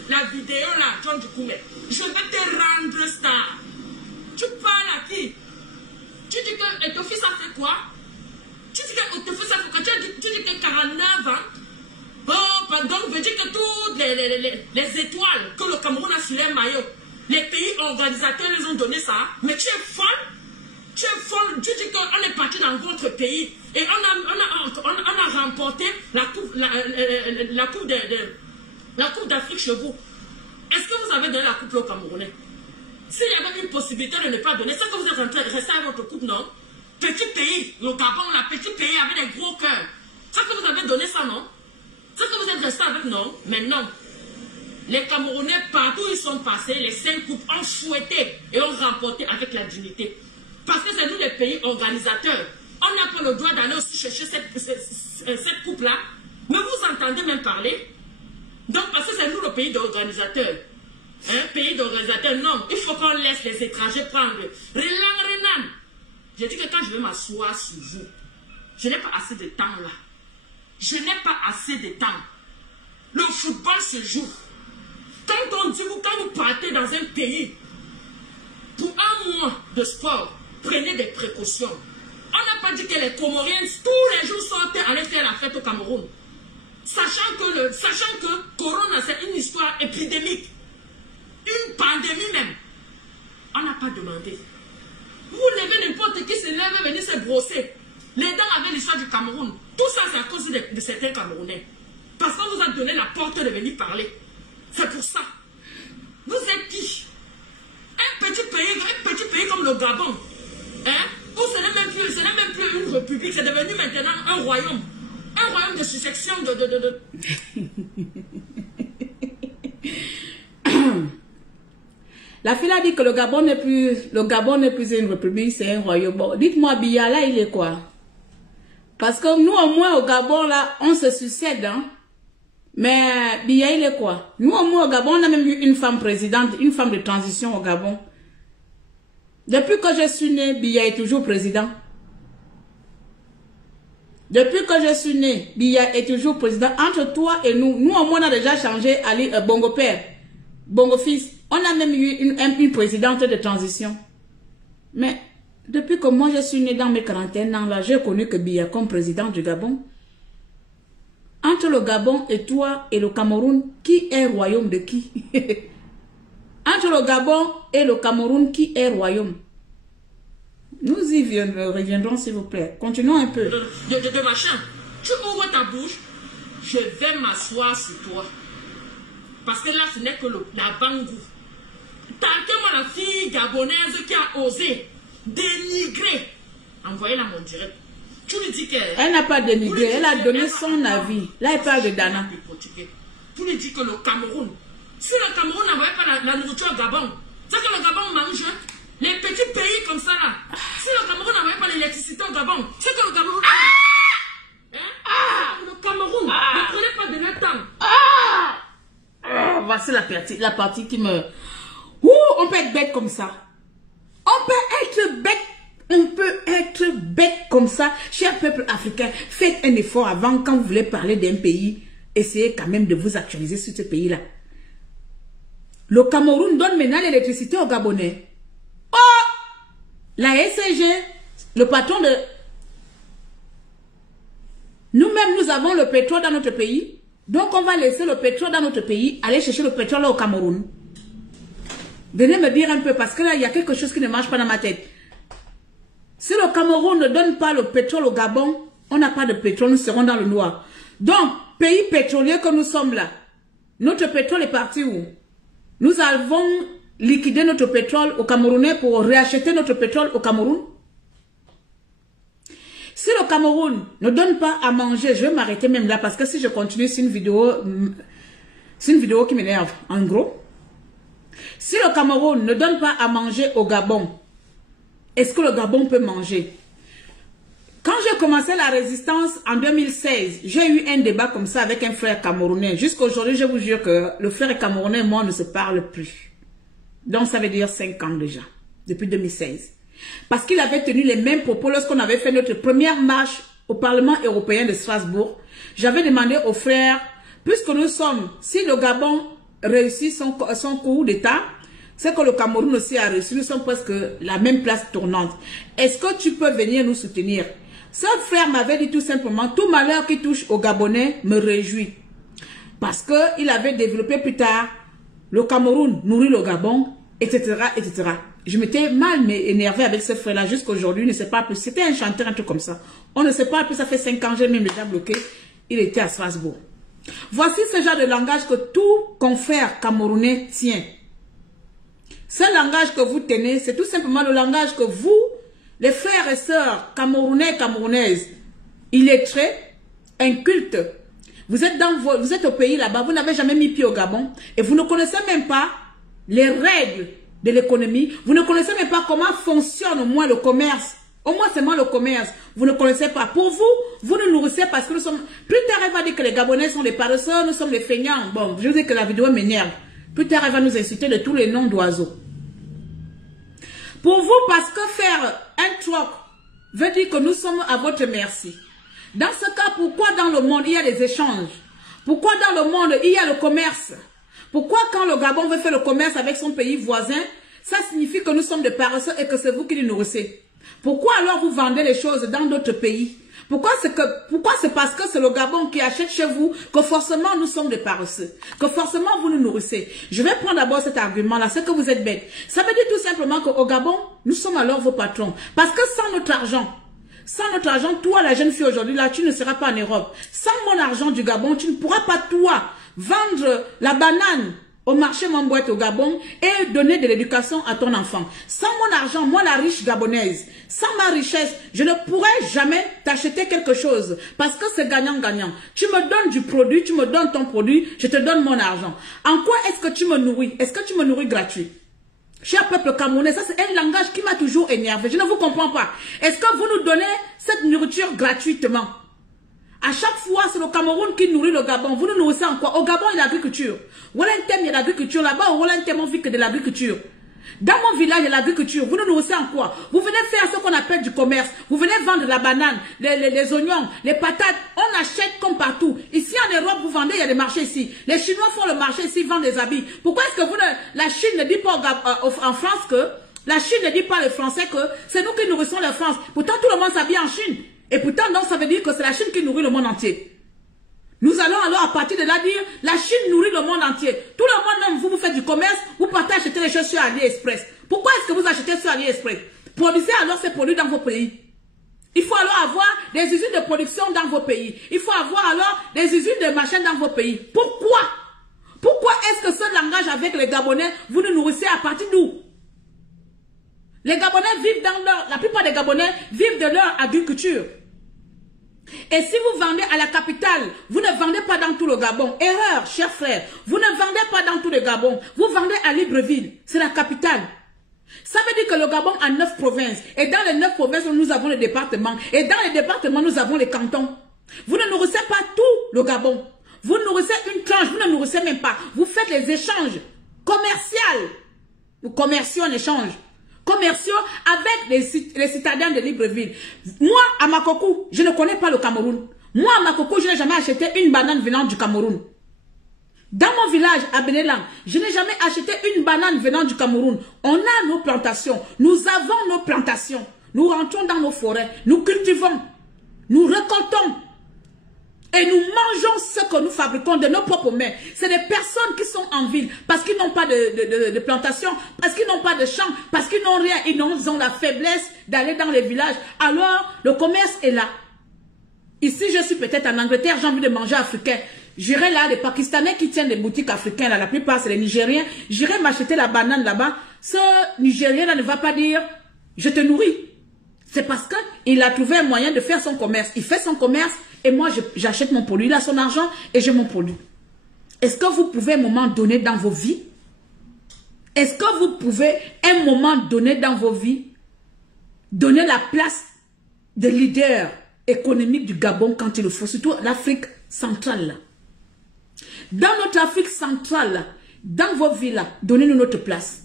La vidéo là, John Dukoumé. Je vais te rendre star. Tu parles à qui? quoi? Tu dis qu'on te fait ça pourquoi? Tu dis que 49 ans. Bon, donc veut dire que toutes les étoiles que le Cameroun a sur les maillots, les pays organisateurs les ont donné ça. Mais tu es folle. Tu es folle. Tu dis qu'on est parti dans votre pays et on a remporté la coupe d'Afrique chez vous. Est-ce que vous avez donné la coupe au Camerounais? S'il y avait une possibilité de ne pas donner, c'est que vous êtes en train de rester à votre coupe, non? Petit pays, le Gabon, la petit pays avec des gros cœurs. C'est que vous avez donné ça, non? C'est que vous êtes resté avec, non? Mais non. Les Camerounais, partout où ils sont passés, les 5 coupes ont fouetté et ont remporté avec la dignité. Parce que c'est nous les pays organisateurs. On n'a pas le droit d'aller aussi chercher cette coupe-là. Mais vous entendez même parler? Donc, parce que c'est nous le pays d'organisateurs. Un pays d'organisateurs, non. Il faut qu'on laisse les étrangers prendre. Renan. J'ai dit que quand je vais m'asseoir sur vous, je n'ai pas assez de temps là. Je n'ai pas assez de temps. Le football se joue. Quand on dit, quand vous partez dans un pays, pour un mois de sport, prenez des précautions. On n'a pas dit que les Comoriens, tous les jours, sortaient aller faire la fête au Cameroun. Sachant que Corona, c'est une histoire épidémique. Une pandémie même. On n'a pas demandé. Vous levez n'importe qui se lève et venir se brosser. Les dents avec l'histoire du Cameroun. Tout ça, c'est à cause de certains Camerounais. Parce qu'on vous a donné la porte de venir parler. C'est pour ça. Vous êtes qui? Un petit pays comme le Gabon. Hein? Où ce n'est même plus une république. C'est devenu maintenant un royaume. Un royaume de succession de... La fille a dit que le Gabon n'est plus une république, c'est un royaume. Bon, dites-moi, Biya, là, il est quoi? Parce que nous, au moins, au Gabon, là, on se succède, hein. Mais Biya, il est quoi? Nous, au moins, au Gabon, on a même eu une femme présidente, une femme de transition au Gabon. Depuis que je suis né, Biya est toujours président. Depuis que je suis né, Biya est toujours président. Entre toi et nous, au moins, on a déjà changé Ali Bongo Père, Bongo Fils. On a même eu une présidente de transition. Mais depuis que moi je suis né dans mes 41 ans, là, j'ai connu que Biya comme président du Gabon. Entre le Gabon et toi et le Cameroun, qui est royaume de qui? Entre le Gabon et le Cameroun, qui est royaume? Nous y reviendrons, s'il vous plaît. Continuons un peu. De machin. Tu ouvres ta bouche, je vais m'asseoir sur toi. Parce que là, ce n'est que la bangou. Tantôt, la fille gabonaise qui a osé dénigrer. Envoyez-la mon direct. Tu lui dis qu'elle... Elle n'a pas dénigré, elle a donné son avis. Là, elle parle de Dana. Tu lui dis que le Cameroun, si le Cameroun n'envoyait pas la nourriture au Gabon, c'est que le Gabon mange les petits pays comme ça là. Si le Cameroun n'envoyait pas l'électricité au Gabon, c'est que le Cameroun... Le Cameroun, ne prenez pas de notre temps. Voici la partie qui me... on peut être bête comme ça. On peut être bête comme ça. Cher peuple africain, faites un effort avant, quand vous voulez parler d'un pays, essayez quand même de vous actualiser sur ce pays-là. Le Cameroun donne maintenant l'électricité aux Gabonais. Oh! La SCG, le patron de... Nous-mêmes, nous avons le pétrole dans notre pays. Donc, on va laisser le pétrole dans notre pays, aller chercher le pétrole au Cameroun. Venez me dire un peu, parce que là, il y a quelque chose qui ne marche pas dans ma tête. Si le Cameroun ne donne pas le pétrole au Gabon, on n'a pas de pétrole, nous serons dans le noir. Donc, pays pétrolier que nous sommes là, notre pétrole est parti où? Nous avons liquidé notre pétrole au Camerounais pour réacheter notre pétrole au Cameroun. Si le Cameroun ne donne pas à manger, je vais m'arrêter même là parce que si je continue, c'est une vidéo qui m'énerve. En gros, si le Cameroun ne donne pas à manger au Gabon, est-ce que le Gabon peut manger? Quand j'ai commencé la résistance en 2016, j'ai eu un débat comme ça avec un frère camerounais. Jusqu'à aujourd'hui, je vous jure que le frère camerounais et moi ne se parlent plus. Donc ça veut dire 5 ans déjà, depuis 2016. Parce qu'il avait tenu les mêmes propos lorsqu'on avait fait notre première marche au Parlement européen de Strasbourg. J'avais demandé aux frères, puisque nous sommes, si le Gabon réussit son coup d'État, Ce que le Cameroun aussi a reçu, nous sommes presque la même place tournante. Est-ce que tu peux venir nous soutenir? Ce frère m'avait dit tout simplement, tout malheur qui touche aux Gabonais me réjouit. Parce qu'il avait développé plus tard, le Cameroun nourrit le Gabon, etc., etc. Je m'étais mal énervé avec ce frère-là jusqu'aujourd'hui, il ne sait pas plus. C'était un chanteur, un truc comme ça. On ne sait pas plus, ça fait 5 ans, j'ai même déjà bloqué. Il était à Strasbourg. Voici ce genre de langage que tout confrère camerounais tient. Ce langage que vous tenez, c'est tout simplement le langage que vous, les frères et sœurs camerounais et camerounaises, illettrés, incultes, vous êtes au pays là-bas, vous n'avez jamais mis pied au Gabon et vous ne connaissez même pas les règles de l'économie, vous ne connaissez même pas comment fonctionne au moins le commerce. Au moins, c'est moi le commerce. Vous ne connaissez pas. Pour vous, vous nous nourrissez parce que nous sommes... Plus tard, elle va dire que les Gabonais sont des paresseux, nous sommes des feignants. Bon, je vous dis que la vidéo m'énerve. Plus tard, elle va nous inciter de tous les noms d'oiseaux. Pour vous, parce que faire un troc veut dire que nous sommes à votre merci. Dans ce cas, pourquoi dans le monde, il y a des échanges? Pourquoi dans le monde, il y a le commerce? Pourquoi quand le Gabon veut faire le commerce avec son pays voisin, ça signifie que nous sommes des paresseux et que c'est vous qui les nourrissez? Pourquoi alors vous vendez les choses dans d'autres pays? Pourquoi c'est parce que c'est le Gabon qui achète chez vous que forcément nous sommes des paresseux, que forcément vous nous nourrissez? Je vais prendre d'abord cet argument-là, c'est que vous êtes bêtes. Ça veut dire tout simplement qu'au Gabon, nous sommes alors vos patrons. Parce que sans notre argent, toi la jeune fille aujourd'hui là, tu ne seras pas en Europe. Sans mon argent du Gabon, tu ne pourras pas toi vendre la banane au marché Mambouette au Gabon et donner de l'éducation à ton enfant. Sans mon argent, moi la riche gabonaise, sans ma richesse, je ne pourrais jamais t'acheter quelque chose parce que c'est gagnant-gagnant. Tu me donnes du produit, tu me donnes ton produit, je te donne mon argent. En quoi est-ce que tu me nourris? Est-ce que tu me nourris gratuit? Cher peuple camerounais, ça c'est un langage qui m'a toujours énervé. Je ne vous comprends pas. Est-ce que vous nous donnez cette nourriture gratuitement? À chaque fois, c'est le Cameroun qui nourrit le Gabon. Vous nous nourrissez en quoi? Au Gabon, il y a l'agriculture. Walantem, il y a l'agriculture. Là-bas, au Walantem, on vit que de l'agriculture. Dans mon village, il y a l'agriculture. Vous nous nourrissez en quoi? Vous venez faire ce qu'on appelle du commerce. Vous venez vendre la banane, les oignons, les patates. On achète comme partout. Ici, en Europe, vous vendez, il y a des marchés ici. Les Chinois font le marché ici, ils vendent des habits. Pourquoi est-ce que la Chine ne dit pas en France que... La Chine ne dit pas les Français que c'est nous qui nourrissons la France. Pourtant, tout le monde s'habille en Chine. Et pourtant, donc, ça veut dire que c'est la Chine qui nourrit le monde entier. Nous allons alors, à partir de là, dire, la Chine nourrit le monde entier. Tout le monde, même vous faites du commerce, vous partez acheter les choses sur AliExpress. Pourquoi est-ce que vous achetez sur AliExpress? Produisez alors ces produits dans vos pays. Il faut alors avoir des usines de production dans vos pays. Il faut avoir alors des usines de machines dans vos pays. Pourquoi? Pourquoi est-ce que ce langage avec les Gabonais, vous nous nourrissez à partir d'où? Les Gabonais vivent la plupart des Gabonais vivent de leur agriculture. Et si vous vendez à la capitale, vous ne vendez pas dans tout le Gabon. Erreur, chers frères. Vous ne vendez pas dans tout le Gabon. Vous vendez à Libreville. C'est la capitale. Ça veut dire que le Gabon a 9 provinces. Et dans les 9 provinces, nous avons les départements. Et dans les départements, nous avons les cantons. Vous ne nourrissez pas tout le Gabon. Vous nourrissez une tranche. Vous ne nourrissez même pas. Vous faites les échanges commerciaux. Ou commerciaux en échange. Commerciaux avec les citadins de Libreville. Moi, à Makoko, je ne connais pas le Cameroun. Moi, à Makoko, je n'ai jamais acheté une banane venant du Cameroun. Dans mon village, à Benelang, je n'ai jamais acheté une banane venant du Cameroun. On a nos plantations. Nous avons nos plantations. Nous rentrons dans nos forêts. Nous cultivons. Nous récoltons. Et nous mangeons ce que nous fabriquons de nos propres mains. C'est des personnes qui sont en ville parce qu'ils n'ont pas de plantation, parce qu'ils n'ont pas de champs, parce qu'ils n'ont rien. Ils ont la faiblesse d'aller dans les villages. Alors, le commerce est là. Ici, je suis peut-être en Angleterre, j'ai envie de manger africain. J'irai là, les Pakistanais qui tiennent des boutiques africaines, là, la plupart c'est les Nigériens. J'irai m'acheter la banane là-bas. Ce Nigérien là ne va pas dire, je te nourris. C'est parce qu'il a trouvé un moyen de faire son commerce. Il fait son commerce. Et moi, j'achète mon produit, il a son argent et j'ai mon produit. Est-ce que vous pouvez un moment donné dans vos vies? Est-ce que vous pouvez un moment donné dans vos vies donner la place de leader économique du Gabon quand il le faut? Surtout l'Afrique centrale. Là. Dans notre Afrique centrale, là, dans vos vies, là, donnez-nous notre place.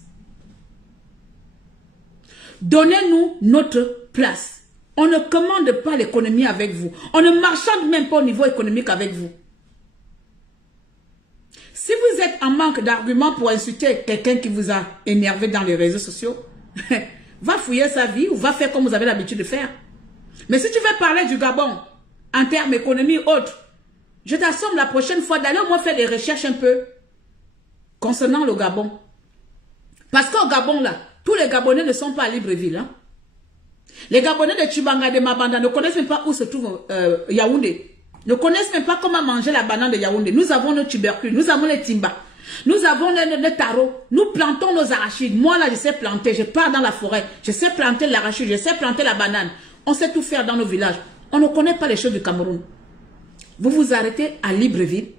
Donnez-nous notre place. On ne commande pas l'économie avec vous. On ne marchande même pas au niveau économique avec vous. Si vous êtes en manque d'arguments pour insulter quelqu'un qui vous a énervé dans les réseaux sociaux, va fouiller sa vie ou va faire comme vous avez l'habitude de faire. Mais si tu veux parler du Gabon en termes économiques autres, je t'assomme la prochaine fois d'aller au moins faire des recherches un peu concernant le Gabon. Parce qu'au Gabon, là, tous les Gabonais ne sont pas à Libreville. Hein. Les Gabonais de Chibanga, de Mabanda ne connaissent même pas où se trouve Yaoundé. Ne connaissent même pas comment manger la banane de Yaoundé. Nous avons nos tubercules, nous avons les timbas, nous avons les tarots, nous plantons nos arachides. Moi, là, je sais planter, je pars dans la forêt, je sais planter l'arachide, je sais planter la banane. On sait tout faire dans nos villages. On ne connaît pas les choses du Cameroun. Vous vous arrêtez à Libreville,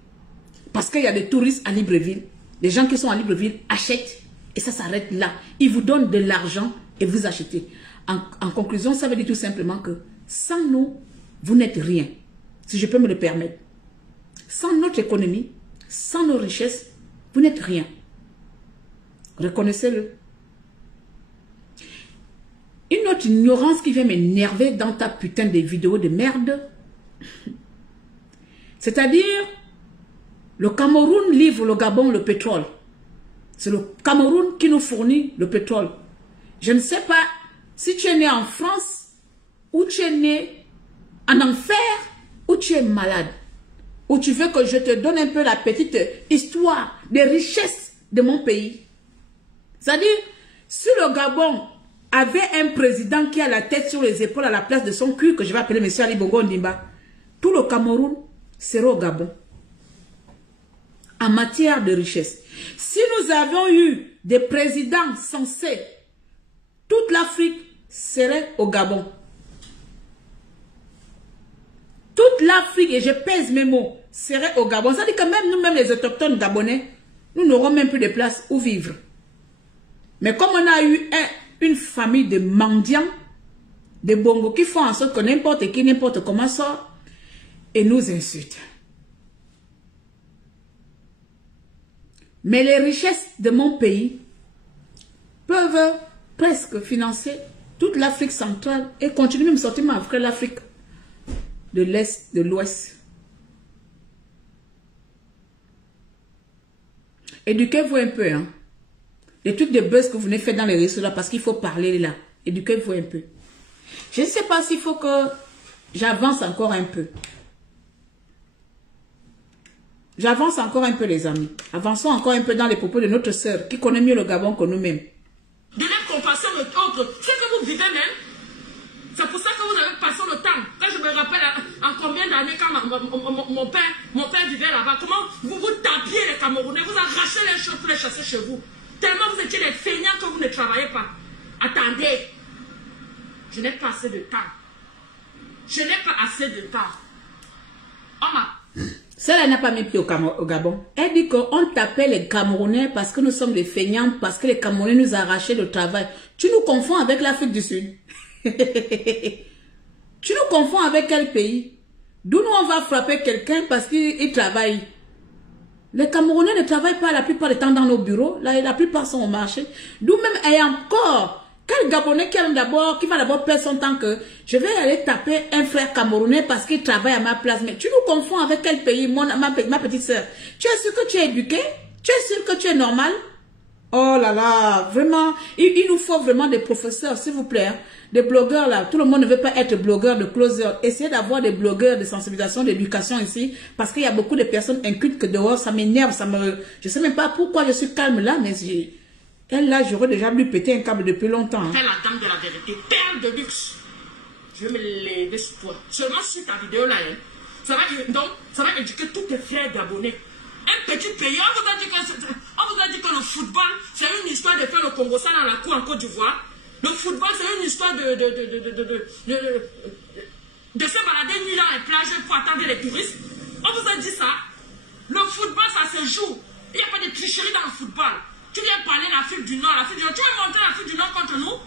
parce qu'il y a des touristes à Libreville. Les gens qui sont à Libreville achètent, et ça s'arrête là. Ils vous donnent de l'argent et vous achetez. En conclusion, ça veut dire tout simplement que sans nous, vous n'êtes rien. Si je peux me le permettre. Sans notre économie, sans nos richesses, vous n'êtes rien. Reconnaissez-le. Une autre ignorance qui vient m'énerver dans ta putain de vidéos de merde. C'est-à-dire, le Cameroun livre au Gabon le pétrole. C'est le Cameroun qui nous fournit le pétrole. Je ne sais pas si tu es né en France, ou tu es né en enfer, ou tu es malade. Ou tu veux que je te donne un peu la petite histoire des richesses de mon pays. C'est-à-dire, si le Gabon avait un président qui a la tête sur les épaules à la place de son cul, que je vais appeler M. Ali Bongo Ondimba, tout le Cameroun serait au Gabon. En matière de richesse. Si nous avions eu des présidents sensés, toute l'Afrique serait au Gabon. Toute l'Afrique, et je pèse mes mots, serait au Gabon. Ça veut dire que même nous-mêmes, les autochtones gabonais, nous n'aurons même plus de place où vivre. Mais comme on a eu une famille de mendiants, de bongos, qui font en sorte que n'importe qui, n'importe comment sort, et nous insultent. Mais les richesses de mon pays peuvent presque financer toute l'Afrique centrale et continuer de me sortir l'Afrique de l'Est, de l'Ouest. Éduquez-vous un peu, hein. Les trucs de buzz que vous venez faire dans les réseaux là, parce qu'il faut parler là. Éduquez-vous un peu. Je ne sais pas s'il faut que j'avance encore un peu. J'avance encore un peu, les amis. Avançons encore un peu dans les propos de notre sœur, qui connaît mieux le Gabon que nous-mêmes. Donnez compassion aux autres. C'est que vous vivez même. C'est pour ça que vous avez passé le temps. Quand je me rappelle en combien d'années, quand mon père vivait là-bas, comment vous tapiez les Camerounais, vous arrachez les choses pour les chasser chez vous. Tellement vous étiez des feignants que vous ne travaillez pas. Attendez. Je n'ai pas assez de temps. Je n'ai pas assez de temps. On m'a... Celle-là n'a pas mis pied au Gabon. Elle dit qu'on tapait les Camerounais parce que nous sommes des feignants, parce que les Camerounais nous arrachaient le travail. Tu nous confonds avec l'Afrique du Sud. Tu nous confonds avec quel pays? D'où nous on va frapper quelqu'un parce qu'il travaille. Les Camerounais ne travaillent pas la plupart du temps dans nos bureaux. Là, la plupart sont au marché. D'où même, et encore... Quel Gabonais qui va d'abord perdre son temps que je vais aller taper un frère camerounais parce qu'il travaille à ma place. Mais tu nous confonds avec quel pays, ma petite soeur? Tu es sûr que tu es éduqué? Tu es sûr que tu es normal? Oh là là, vraiment, il nous faut vraiment des professeurs, s'il vous plaît. Hein. Des blogueurs là, tout le monde ne veut pas être blogueur de closer. Essayez d'avoir des blogueurs de sensibilisation, d'éducation ici. Parce qu'il y a beaucoup de personnes incultes que dehors, ça m'énerve, je sais même pas pourquoi je suis calme là, mais elle, là, j'aurais déjà voulu péter un câble depuis longtemps. Hein. C'est la dame de la vérité, perle de luxe. Je vais me lever sur toi. Seulement sur ta vidéo là, hein. Ça va éduquer tous tes frères gabonais. Un petit pays, on vous a dit que le football, c'est une histoire de faire le Congo ça dans la cour en Côte d'Ivoire. Le football, c'est une histoire de se balader nuit dans les plages pour attendre les touristes. On vous a dit ça. Le football, ça se joue. Il n'y a pas de tricherie dans le football. Tu viens parler de l'Afrique du Nord, tu veux monter l'Afrique du Nord contre nous?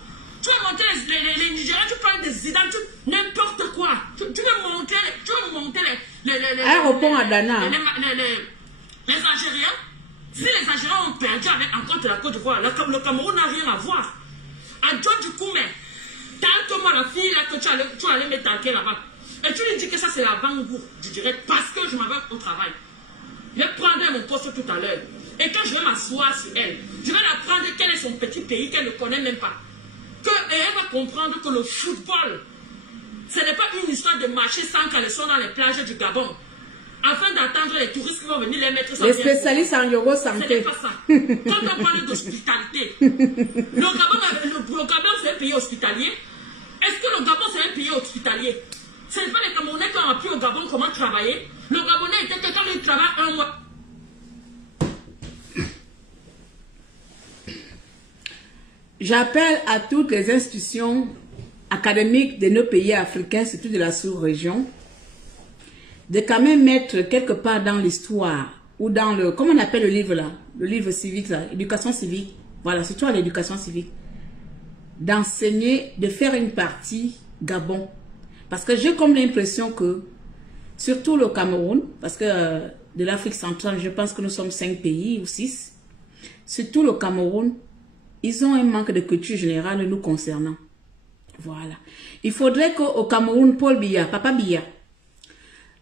Tu veux monter les Nigériens, tu parles des Zidane, n'importe quoi. Tu veux monter les aéroport à Dana. Les Algériens. Si les Algériens ont perdu contre la Côte d'Ivoire, le Cameroun n'a rien à voir. À toi du coup, mais tant que moi, la fille là, que tu allais me tanker là-bas, et tu lui dis que ça c'est la vangourde, je dirais, parce que je m'en vais au travail. Je vais prendre mon poste tout à l'heure. Et quand je vais m'asseoir sur elle, je vais apprendre quel est son petit pays qu'elle ne connaît même pas. Et elle va comprendre que le football, ce n'est pas une histoire de marcher sans caleçon dans les plages du Gabon. Afin d'attendre les touristes qui vont venir les mettre sur les spécialistes en yoga santé. Ce n'est pas ça. Quand on parle d'hospitalité, le Gabon c'est un pays hospitalier. Est-ce que le Gabon c'est un pays hospitalier? Ce n'est pas les Camerounais qui ont appris au Gabon comment travailler. Le Gabonais était que quand il travaille un mois. J'appelle à toutes les institutions académiques de nos pays africains, surtout de la sous-région, de quand même mettre quelque part dans l'histoire, ou dans le, comment on appelle le livre là, le livre civique là, éducation civique, voilà, surtout à l'éducation civique, d'enseigner, de faire une partie Gabon. Parce que j'ai comme l'impression que, surtout le Cameroun, parce que de l'Afrique centrale, je pense que nous sommes 5 pays ou 6, surtout le Cameroun, ils ont un manque de culture générale nous concernant. Voilà. Il faudrait qu'au Cameroun, Paul Biya, Papa Biya,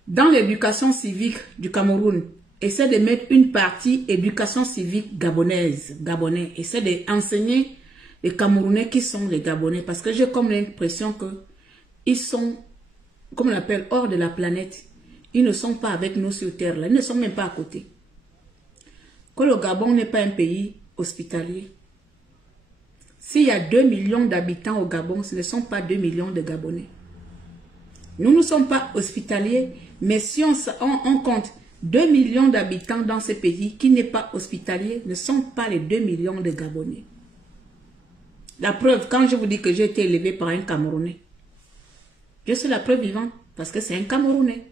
dans l'éducation civique du Cameroun, essaie de mettre une partie éducation civique gabonaise, gabonais, essaie d'enseigner les Camerounais qui sont les Gabonais, parce que j'ai comme l'impression que ils sont, comme on l'appelle, hors de la planète. Ils ne sont pas avec nous sur Terre, là. Ils ne sont même pas à côté. Que le Gabon n'est pas un pays hospitalier. S'il y a 2 millions d'habitants au Gabon, ce ne sont pas 2 millions de Gabonais. Nous ne sommes pas hospitaliers, mais si on compte 2 millions d'habitants dans ce pays qui n'est pas hospitalier, ne sont pas les 2 millions de Gabonais. La preuve, quand je vous dis que j'ai été élevé par un Camerounais, je suis la preuve vivante, parce que c'est un Camerounais.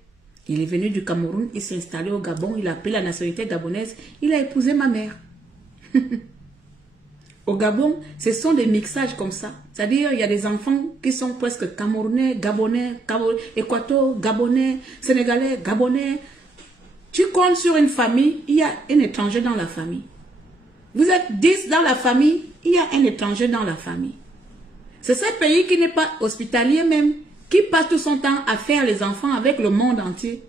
Il est venu du Cameroun, il s'est installé au Gabon, il a pris la nationalité gabonaise, il a épousé ma mère. Au Gabon, ce sont des mixages comme ça. C'est-à-dire, il y a des enfants qui sont presque Camerounais, Gabonais, Équateur, Gabonais, Sénégalais, Gabonais. Tu comptes sur une famille, il y a un étranger dans la famille. Vous êtes 10 dans la famille, il y a un étranger dans la famille. C'est ce pays qui n'est pas hospitalier même, qui passe tout son temps à faire les enfants avec le monde entier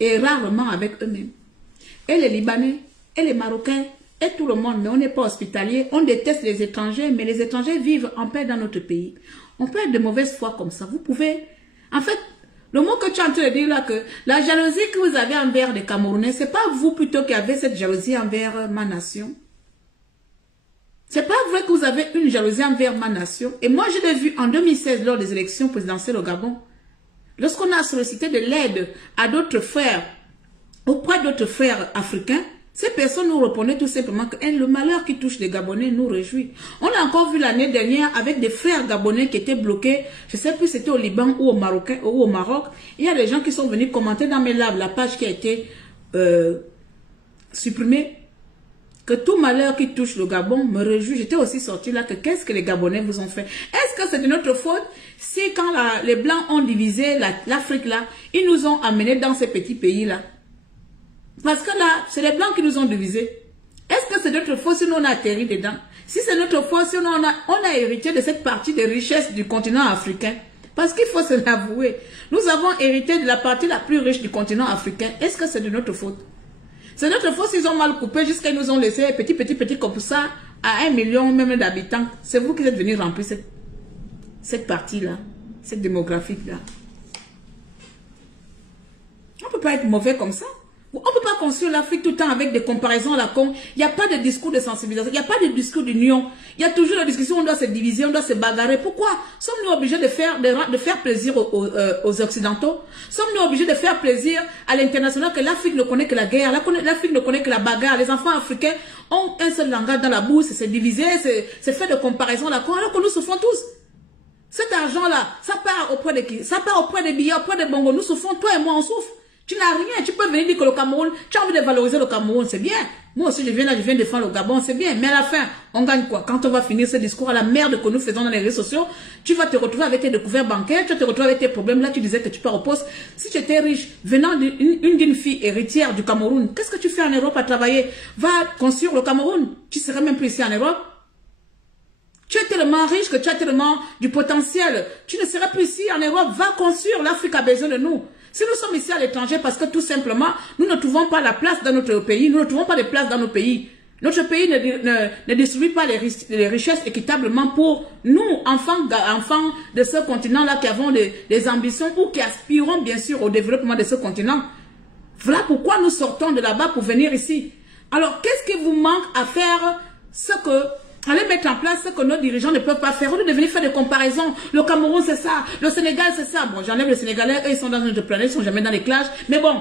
et rarement avec eux-mêmes. Et les Libanais, et les Marocains, et tout le monde, mais on n'est pas hospitalier, on déteste les étrangers, mais les étrangers vivent en paix dans notre pays. On peut être de mauvaise foi comme ça. Vous pouvez... En fait, le mot que tu es en train de dire là, que la jalousie que vous avez envers les Camerounais, c'est pas vous plutôt qui avez cette jalousie envers ma nation. C'est pas vrai que vous avez une jalousie envers ma nation. Et moi, je l'ai vu en 2016 lors des élections présidentielles au Gabon. Lorsqu'on a sollicité de l'aide à d'autres frères, auprès d'autres frères africains, ces personnes nous répondaient tout simplement que le malheur qui touche les Gabonais nous réjouit. On a encore vu l'année dernière avec des frères Gabonais qui étaient bloqués, je ne sais plus si c'était au Liban ou au Maroc. Il y a des gens qui sont venus commenter dans mes lives la page qui a été supprimée. Que tout malheur qui touche le Gabon me réjouit. J'étais aussi sortie là que qu'est-ce que les Gabonais vous ont fait? Est-ce que c'est de notre faute si quand les Blancs ont divisé l'Afrique là, ils nous ont amenés dans ces petits pays là? Parce que là, c'est les Blancs qui nous ont divisés. Est-ce que c'est notre faute si nous on a atterri dedans? Si c'est notre faute, si on a hérité de cette partie de richesse du continent africain. Parce qu'il faut se l'avouer. Nous avons hérité de la partie la plus riche du continent africain. Est-ce que c'est de notre faute? C'est notre faute s'ils ont mal coupé jusqu'à nous ont laissé petit comme ça à 1 million même d'habitants. C'est vous qui êtes venus remplir cette partie-là, cette démographie-là. On ne peut pas être mauvais comme ça. On ne peut pas construire l'Afrique tout le temps avec des comparaisons à la con. Il n'y a pas de discours de sensibilisation. Il n'y a pas de discours d'union. Il y a toujours la discussion, on doit se diviser, on doit se bagarrer. Pourquoi sommes-nous obligés de faire plaisir aux Occidentaux? Sommes-nous obligés de faire plaisir à l'international que l'Afrique ne connaît que la guerre, l'Afrique ne connaît que la bagarre. Les enfants africains ont un seul langage dans la bouche, c'est diviser, c'est faire de comparaison à la con, alors que nous souffrons tous. Cet argent-là, ça part auprès de qui? Ça part auprès des billets, auprès des bongos. Nous souffrons, toi et moi, on souffre. Tu n'as rien, tu peux venir dire que le Cameroun, tu as envie de valoriser le Cameroun, c'est bien. Moi aussi, je viens là, je viens défendre le Gabon, c'est bien. Mais à la fin, on gagne quoi? Quand on va finir ce discours à la merde que nous faisons dans les réseaux sociaux, tu vas te retrouver avec tes découvertes bancaires, tu vas te retrouver avec tes problèmes. Là, tu disais que tu pars au poste. Si tu étais riche, venant d'une fille héritière du Cameroun, qu'est-ce que tu fais en Europe à travailler? Va construire le Cameroun. Tu serais même plus ici en Europe. Tu es tellement riche que tu as tellement du potentiel. Tu ne serais plus ici en Europe. Va construire. L'Afrique a besoin de nous. Si nous sommes ici à l'étranger parce que tout simplement, nous ne trouvons pas la place dans notre pays, nous ne trouvons pas de place dans nos pays. Notre pays ne distribue pas les richesses équitablement pour nous, enfants de ce continent-là qui avons des ambitions ou qui aspirons bien sûr au développement de ce continent. Voilà pourquoi nous sortons de là-bas pour venir ici. Alors, qu'est-ce qui vous manque à faire allez mettre en place ce que nos dirigeants ne peuvent pas faire. On doit venir faire des comparaisons. Le Cameroun, c'est ça. Le Sénégal, c'est ça. Bon, j'enlève les Sénégalais. Eux, ils sont dans notre planète. Ils sont jamais dans les clashs. Mais bon,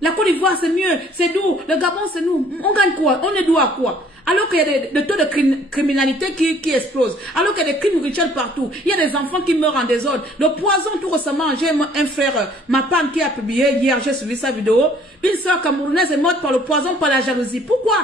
la Côte d'Ivoire, c'est mieux. C'est nous. Le Gabon, c'est nous. On gagne quoi? On est doux à quoi? Alors qu'il y a des taux de criminalité qui explosent. Alors qu'il y a des crimes rituels partout. Il y a des enfants qui meurent en désordre. Le poison, tout récemment, j'ai un frère, ma femme qui a publié hier, j'ai suivi sa vidéo. Une soeur camerounaise est morte par le poison, par la jalousie. Pourquoi?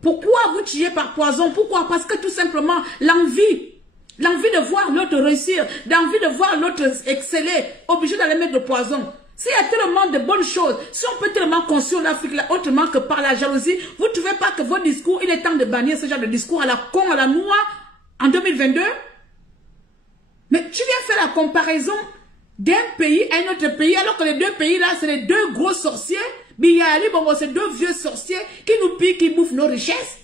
Pourquoi vous tuez par poison? Pourquoi? Parce que tout simplement, l'envie de voir l'autre réussir, l'envie de voir l'autre exceller, obligé d'aller mettre le poison. S'il y a tellement de bonnes choses, si on peut tellement construire l'Afrique autrement que par la jalousie, vous ne trouvez pas que vos discours, il est temps de bannir ce genre de discours à la con, à la noix, en 2022? Mais tu viens faire la comparaison d'un pays à un autre pays, alors que les deux pays là, c'est les deux gros sorciers. Biyali, bon, c'est deux vieux sorciers qui nous piquent, qui bouffent nos richesses.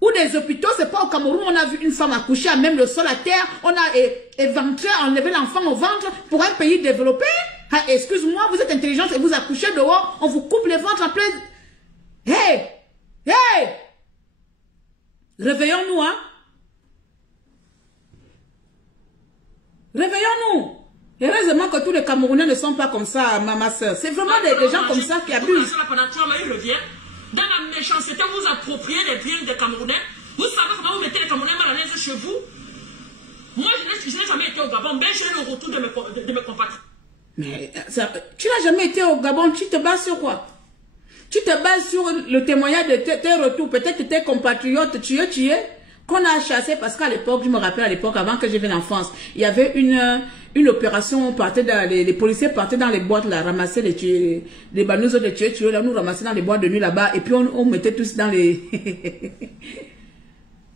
Ou des hôpitaux, c'est pas au Cameroun, on a vu une femme accoucher à même le sol à terre, on a éventré, enlevé l'enfant au ventre pour un pays développé. Ah, excuse-moi, vous êtes intelligente et vous accouchez dehors, on vous coupe les ventres en plein. Hey! Hey! Réveillons-nous, hein? Réveillons-nous! Heureusement que tous les Camerounais ne sont pas comme ça, ma soeur. C'est vraiment des gens comme ça qui abusent. Dans la méchanceté, vous appropriez les biens des Camerounais. Vous savez comment vous mettez les Camerounais mal à l'aise chez vous? Moi, je n'ai jamais été au Gabon, mais j'ai le retour de mes compatriotes. Mais tu n'as jamais été au Gabon, tu te bases sur quoi? Tu te bases sur le témoignage de tes retours. Peut-être que tes compatriotes tués, qu'on a chassé, parce qu'à l'époque, je me rappelle à l'époque, avant que je vienne en France, il y avait une opération, on partait dans les policiers partaient dans les boîtes là, ramasser les banous de tués, là, nous ramassaient dans les boîtes de nuit là-bas, et puis on mettait tous dans les...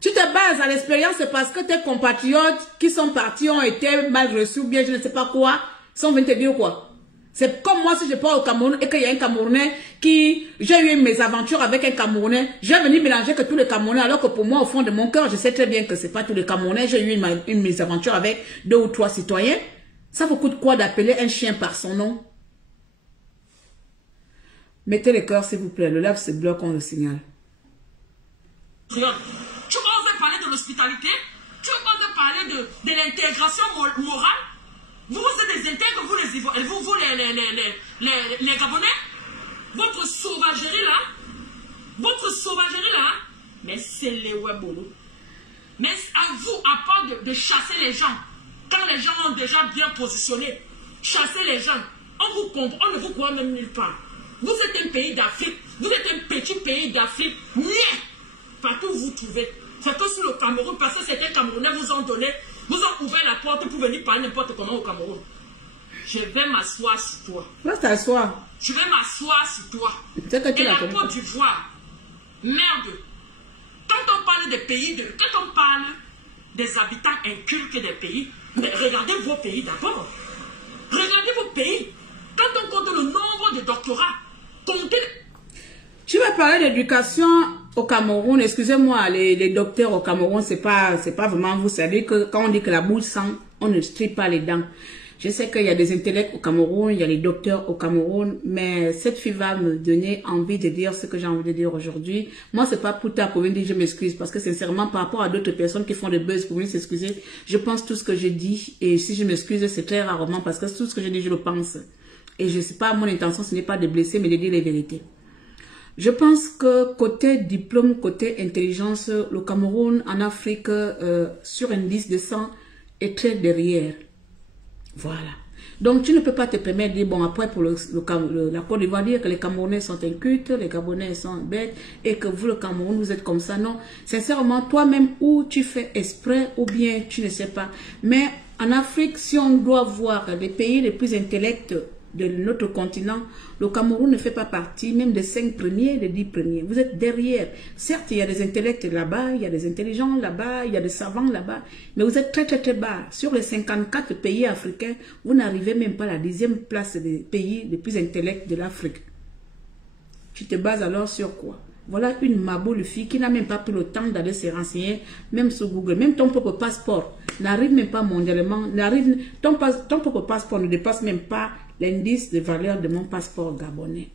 Tu te bases à l'expérience, c'est parce que tes compatriotes qui sont partis ont été mal reçus, ou bien je ne sais pas quoi, sont venus te dire quoi. C'est comme moi, si je pars au Cameroun et qu'il y a un Camerounais j'ai eu mes aventures avec un Camerounais, je vais venir mélanger que tous les Camerounais, alors que pour moi, au fond de mon cœur, je sais très bien que c'est pas tous les Camerounais, j'ai eu mes aventures avec 2 ou 3 citoyens. Ça vous coûte quoi d'appeler un chien par son nom? Mettez le cœur, s'il vous plaît. Le live se bloque, on le signale. Tu oses parler de l'hospitalité? Tu oses parler de l'intégration morale? Vous êtes des intègres, vous les Ivoiriens, vous les Gabonais? Votre sauvagerie là, mais c'est les Webolo. Mais à vous, à part de chasser les gens, quand les gens ont déjà bien positionné, chasser les gens, on ne vous croit même nulle part. Vous êtes un pays d'Afrique, vous êtes un petit pays d'Afrique, partout où vous trouvez. C'est que sur le Cameroun, parce que certains Camerounais vous ont ouvert la porte pour venir parler n'importe comment au Cameroun. Je vais m'asseoir sur toi. Va t'asseoir. Je vais m'asseoir sur toi. Et la Côte d'Ivoire, merde. Quand on parle des pays, quand on parle des habitants incultes des pays, mais regardez vos pays d'abord. Regardez vos pays. Quand on compte le nombre de doctorats, comptez... Tu vas parler d'éducation au Cameroun. Excusez-moi, les docteurs au Cameroun, c'est pas vraiment, vous savez que quand on dit que la bouche sent, on ne strie pas les dents. Je sais qu'il y a des intellects au Cameroun, il y a les docteurs au Cameroun, mais cette fille va me donner envie de dire ce que j'ai envie de dire aujourd'hui. Moi, c'est pas pour tard pour venir dire je m'excuse, parce que sincèrement, par rapport à d'autres personnes qui font des buzz pour venir s'excuser, je pense tout ce que je dis, et si je m'excuse, c'est très rarement, parce que tout ce que je dis, je le pense. Et je sais pas, mon intention, ce n'est pas de blesser, mais de dire les vérités. Je pense que côté diplôme, côté intelligence, le Cameroun en Afrique, sur un 10 de 100, est très derrière. Voilà. Donc, tu ne peux pas te permettre de dire, bon, après, pour la Côte d'Ivoire, dire que les Camerounais sont incultes, les Gabonais sont bêtes, et que vous, le Cameroun, vous êtes comme ça. Non. Sincèrement, toi-même, ou tu fais exprès, ou bien tu ne sais pas. Mais en Afrique, si on doit voir les pays les plus intellects de notre continent, le Cameroun ne fait pas partie même des 5 premiers, des 10 premiers. Vous êtes derrière. Certes, il y a des intellects là-bas, il y a des intelligents là-bas, il y a des savants là-bas, mais vous êtes très très très bas. Sur les 54 pays africains, vous n'arrivez même pas à la 10e place des pays les plus intellects de l'Afrique. Tu te bases alors sur quoi? Voilà une maboule fille qui n'a même pas pris le temps d'aller se renseigner, même sur Google. Même ton propre passeport n'arrive même pas mondialement. Ton propre passeport ne dépasse même pas l'indice de valeur de mon passeport gabonais.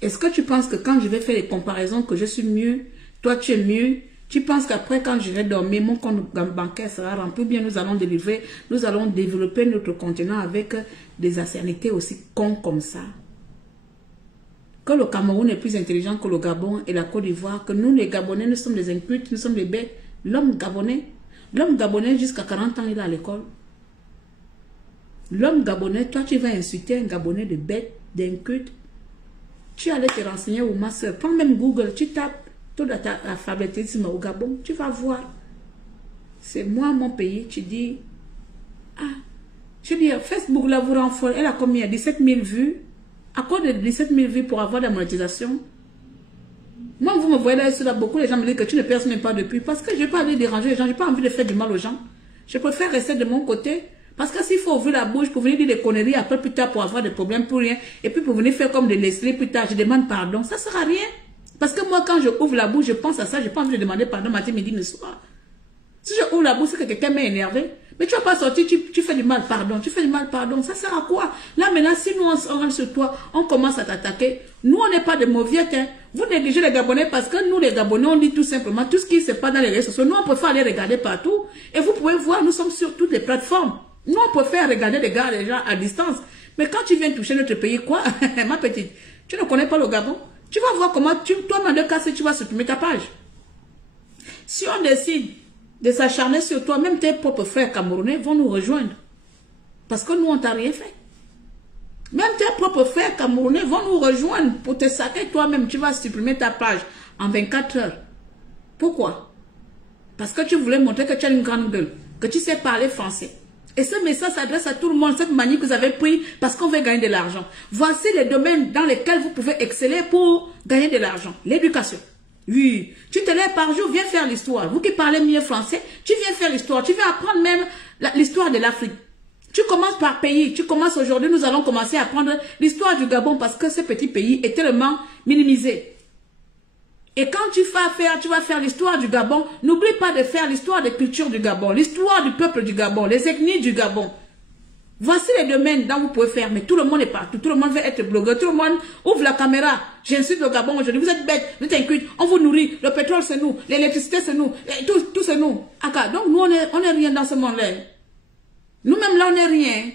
Est-ce que tu penses que quand je vais faire les comparaisons que je suis mieux, toi tu es mieux? Tu penses qu'après quand je vais dormir, mon compte bancaire sera rempli? Bien nous allons délivrer, nous allons développer notre continent avec des anciennités aussi cons comme ça? Que le Cameroun est plus intelligent que le Gabon et la Côte d'Ivoire, que nous les Gabonais, nous sommes des incultes, nous sommes des bêtes. L'homme Gabonais jusqu'à 40 ans, il est à l'école. L'homme Gabonais, toi tu vas insulter un Gabonais de bête, d'inculte. Tu allais te renseigner au master. Prends même Google, tu tapes tout l'alphabétisme au Gabon, tu vas voir. C'est moi, mon pays, tu dis, ah, je dis, Facebook là vous rend folle, elle a combien? 17 000 vues. À cause de 17 000 vues pour avoir de la monétisation. Moi, vous me voyez là, beaucoup les gens me disent que tu ne perces même pas depuis. Parce que je n'ai pas envie de déranger les gens, je n'ai pas envie de faire du mal aux gens. Je préfère rester de mon côté. Parce que s'il faut ouvrir la bouche pour venir dire des conneries après plus tard pour avoir des problèmes pour rien, et puis pour venir faire comme des Leslie plus tard, je demande pardon, ça ne sert à rien. Parce que moi, quand je ouvre la bouche, je pense à ça, je n'ai pas envie de demander pardon matin, midi, le soir. Si je ouvre la bouche, c'est que quelqu'un m'a énervé. Mais tu vas pas sortir, tu fais du mal, pardon. Tu fais du mal, pardon. Ça sert à quoi? Là, maintenant, si nous, on rentre sur toi, on commence à t'attaquer. Nous, on n'est pas de mauviettes. Hein. Vous négligez les Gabonais parce que nous, les Gabonais, on dit tout simplement tout ce qui se passe dans les réseaux sociaux. Nous, on préfère aller regarder partout. Et vous pouvez voir, nous sommes sur toutes les plateformes. Nous, on préfère regarder les gens à distance. Mais quand tu viens toucher notre pays, quoi? Ma petite, tu ne connais pas le Gabon? Tu vas voir comment, toi, dans le cas, tu vas supprimer ta page. Si on décide de s'acharner sur toi, même tes propres frères camerounais vont nous rejoindre. Parce que nous, on t'a rien fait. Même tes propres frères camerounais vont nous rejoindre pour te saquer toi-même. Tu vas supprimer ta page en 24 heures. Pourquoi? Parce que tu voulais montrer que tu as une grande gueule, que tu sais parler français. Et ce message s'adresse à tout le monde, cette manie que vous avez pris parce qu'on veut gagner de l'argent. Voici les domaines dans lesquels vous pouvez exceller pour gagner de l'argent. L'éducation. Oui, tu te lèves par jour, viens faire l'histoire. Vous qui parlez mieux français, tu viens faire l'histoire. Tu viens apprendre même l'histoire de l'Afrique. Tu commences par pays. Tu commences aujourd'hui, nous allons commencer à apprendre l'histoire du Gabon parce que ce petit pays est tellement minimisé. Et quand tu vas faire l'histoire du Gabon, n'oublie pas de faire l'histoire des cultures du Gabon, l'histoire du peuple du Gabon, les ethnies du Gabon. Voici les domaines dont vous pouvez faire, mais tout le monde est partout, tout le monde veut être blogueur, tout le monde ouvre la caméra. J'insulte le Gabon aujourd'hui, vous êtes bêtes, vous êtes incultes, on vous nourrit, le pétrole c'est nous, l'électricité c'est nous, tout c'est nous. Donc nous on est rien dans ce monde-là. Nous-mêmes là on n'est rien.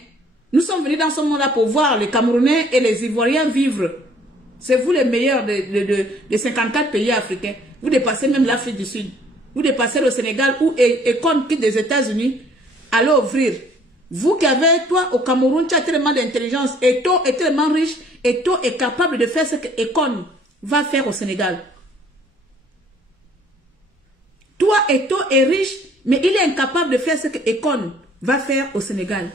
Nous sommes venus dans ce monde-là pour voir les Camerounais et les Ivoiriens vivre. C'est vous les meilleurs des 54 pays africains. Vous dépassez même l'Afrique du Sud. Vous dépassez le Sénégal où Econ quitte des États-Unis. Allez ouvrir. Vous qui avez, toi, au Cameroun, tu as tellement d'intelligence. Eto est tellement riche. Eto est capable de faire ce que Econ va faire au Sénégal. Toi, Eto est riche, mais il est incapable de faire ce que Econ va faire au Sénégal.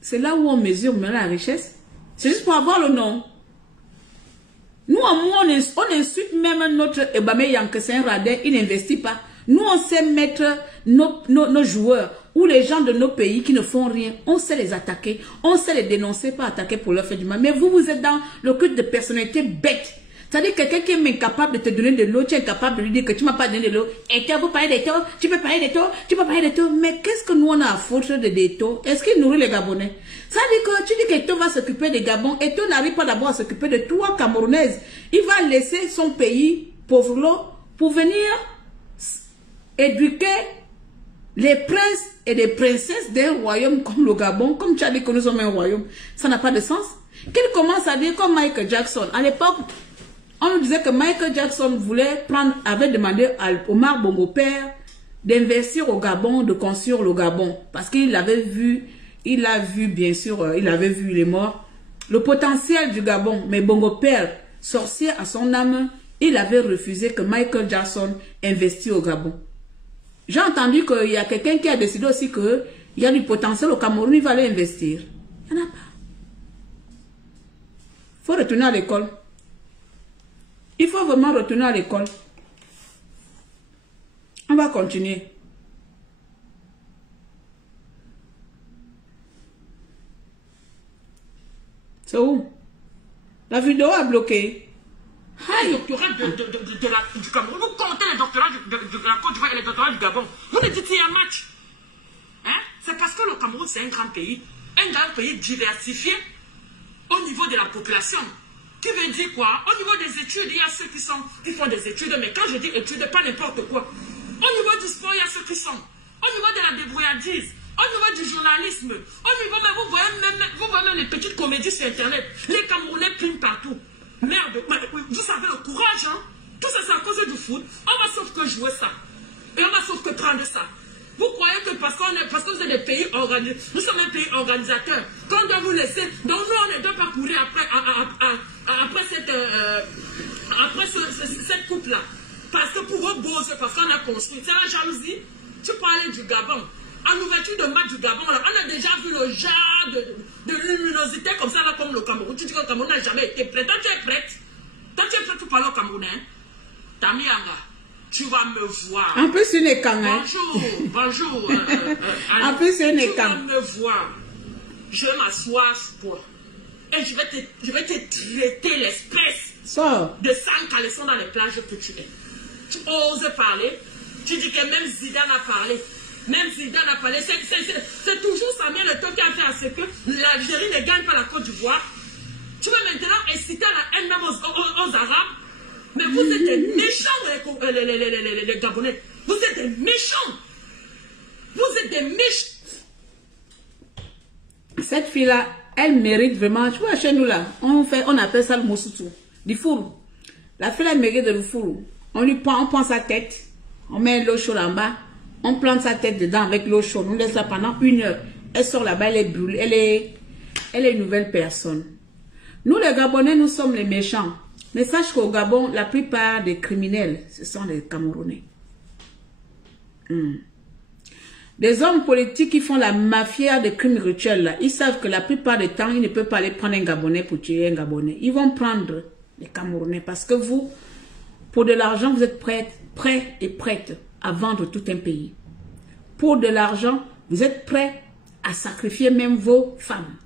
C'est là où on mesure la richesse. C'est juste pour avoir le nom. Nous, on insulte même notre Ebame Yankesen Radin, il n'investit pas. Nous, on sait mettre nos joueurs ou les gens de nos pays qui ne font rien. On sait les attaquer, on sait les dénoncer, pas attaquer pour leur faire du mal. Mais vous, vous êtes dans le culte de personnalité bête. C'est-à-dire quelqu'un qui est incapable de te donner de l'eau, tu es incapable de lui dire que tu ne m'as pas donné de l'eau. Et tu peux parler d'étau, tu peux parler d'étau, tu peux parler d'étau. Mais qu'est-ce que nous on a à foutre de d'étau? Est-ce qu'il nourrit les Gabonais? Ça dit que tu dis qu'Eto va s'occuper des Gabons. Eto n'arrive pas d'abord à s'occuper de toi, Camerounaise. Il va laisser son pays pauvre pour venir éduquer les princes et les princesses d'un royaume comme le Gabon. Comme tu as dit que nous sommes un royaume. Ça n'a pas de sens. Qu'il commence à dire comme Michael Jackson. À l'époque, on nous disait que Michael Jackson avait demandé à Omar Bongo Père d'investir au Gabon, de construire le Gabon. Parce qu'il avait vu, bien sûr, il avait vu, il est mort, le potentiel du Gabon. Mais Bongo Père, sorcier à son âme, il avait refusé que Michael Jackson investisse au Gabon. J'ai entendu qu'il y a quelqu'un qui a décidé aussi qu'il y a du potentiel au Cameroun, il va aller investir. Il n'y en a pas. Il faut retourner à l'école. Il faut vraiment retourner à l'école. On va continuer. C'est où? La vidéo a bloqué. Les doctorats du Cameroun, vous comptez les doctorats de la Côte d'Ivoire et les doctorats du Gabon. Vous ne dites qu'il y a un match. Hein? C'est parce que le Cameroun, c'est un grand pays diversifié au niveau de la population. Qui veut dire quoi? Au niveau des études, il y a ceux qui font des études, mais quand je dis études, pas n'importe quoi. Au niveau du sport, il y a ceux qui sont. Au niveau de la débrouillardise, au niveau du journalisme, au niveau, mais vous voyez même les petites comédies sur Internet. Les Camerounais plient partout. Merde, vous savez le courage, hein? Tout ça, c'est à cause du foot. On va sauf que jouer ça. Et on va sauf que prendre ça. Vous croyez que parce que vous êtes des pays organisés, nous sommes un pays organisateur, qu'on doit vous laisser, donc nous on ne doit pas courir après cette coupe-là. Parce que pour eux, parce qu'on a construit. C'est la jalousie. Tu parlais du Gabon. En ouverture de match du Gabon, là, on a déjà vu le genre de luminosité comme ça, là, comme le Cameroun. Tu dis que le Cameroun n'a jamais été prêt. Toi, tu es prête. Toi, tu es prête pour parler au Camerounais. Tamianga, tu vas me voir. En plus, une écang. Bonjour. En plus, une écang. Tu vas me voir. Je vais m'asseoir pour. Et je vais te traiter l'espèce de sang caleçon dans les plages que tu es. Tu oses parler. Tu dis que même Zidane a parlé. Même Zidane a parlé. C'est toujours Samuel Eto'o qui a fait à ce que l'Algérie ne gagne pas la Côte d'Ivoire. Tu veux maintenant inciter la haine même aux Arabes. Mais vous êtes des méchants, les Gabonais. Vous êtes des méchants. Vous êtes des méchants. Cette fille-là, elle mérite vraiment. Tu vois, chez nous là, on appelle ça le moussutou. Du fourou. La fille, elle mérite de le fourou. On prend sa tête. On met l'eau chaude en bas. On plante sa tête dedans avec l'eau chaude. On laisse ça pendant 1 heure. Elle sort là-bas, elle est brûlée. Elle est une nouvelle personne. Nous, les Gabonais, nous sommes les méchants. Mais sache qu'au Gabon, la plupart des criminels, ce sont les Camerounais. Des hommes politiques qui font la mafia des crimes rituels, là, ils savent que la plupart du temps, ils ne peuvent pas aller prendre un Gabonais pour tuer un Gabonais. Ils vont prendre les Camerounais parce que vous, pour de l'argent, vous êtes prêts et prêtes à vendre tout un pays. Pour de l'argent, vous êtes prêts à sacrifier même vos femmes.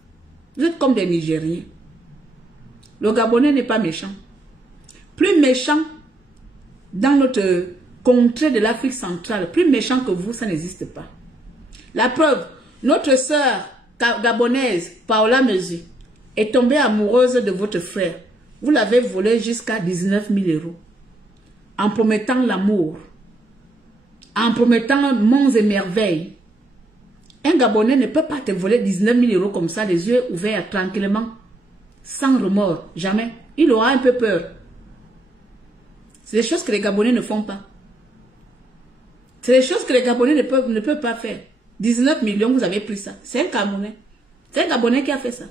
Vous êtes comme des Nigériens. Le Gabonais n'est pas méchant. Plus méchant dans notre contrée de l'Afrique centrale, plus méchant que vous, ça n'existe pas. La preuve, notre sœur gabonaise, Paola Mezu, est tombée amoureuse de votre frère. Vous l'avez volé jusqu'à 19 000 €. En promettant l'amour. En promettant monts et merveilles. Un Gabonais ne peut pas te voler 19 000 € comme ça, les yeux ouverts, tranquillement. Sans remords, jamais. Il aura un peu peur. C'est des choses que les Gabonais ne font pas. C'est des choses que les Gabonais ne peuvent pas faire. 19 millions, vous avez pris ça. C'est un Gabonais. C'est un Gabonais qui a fait ça.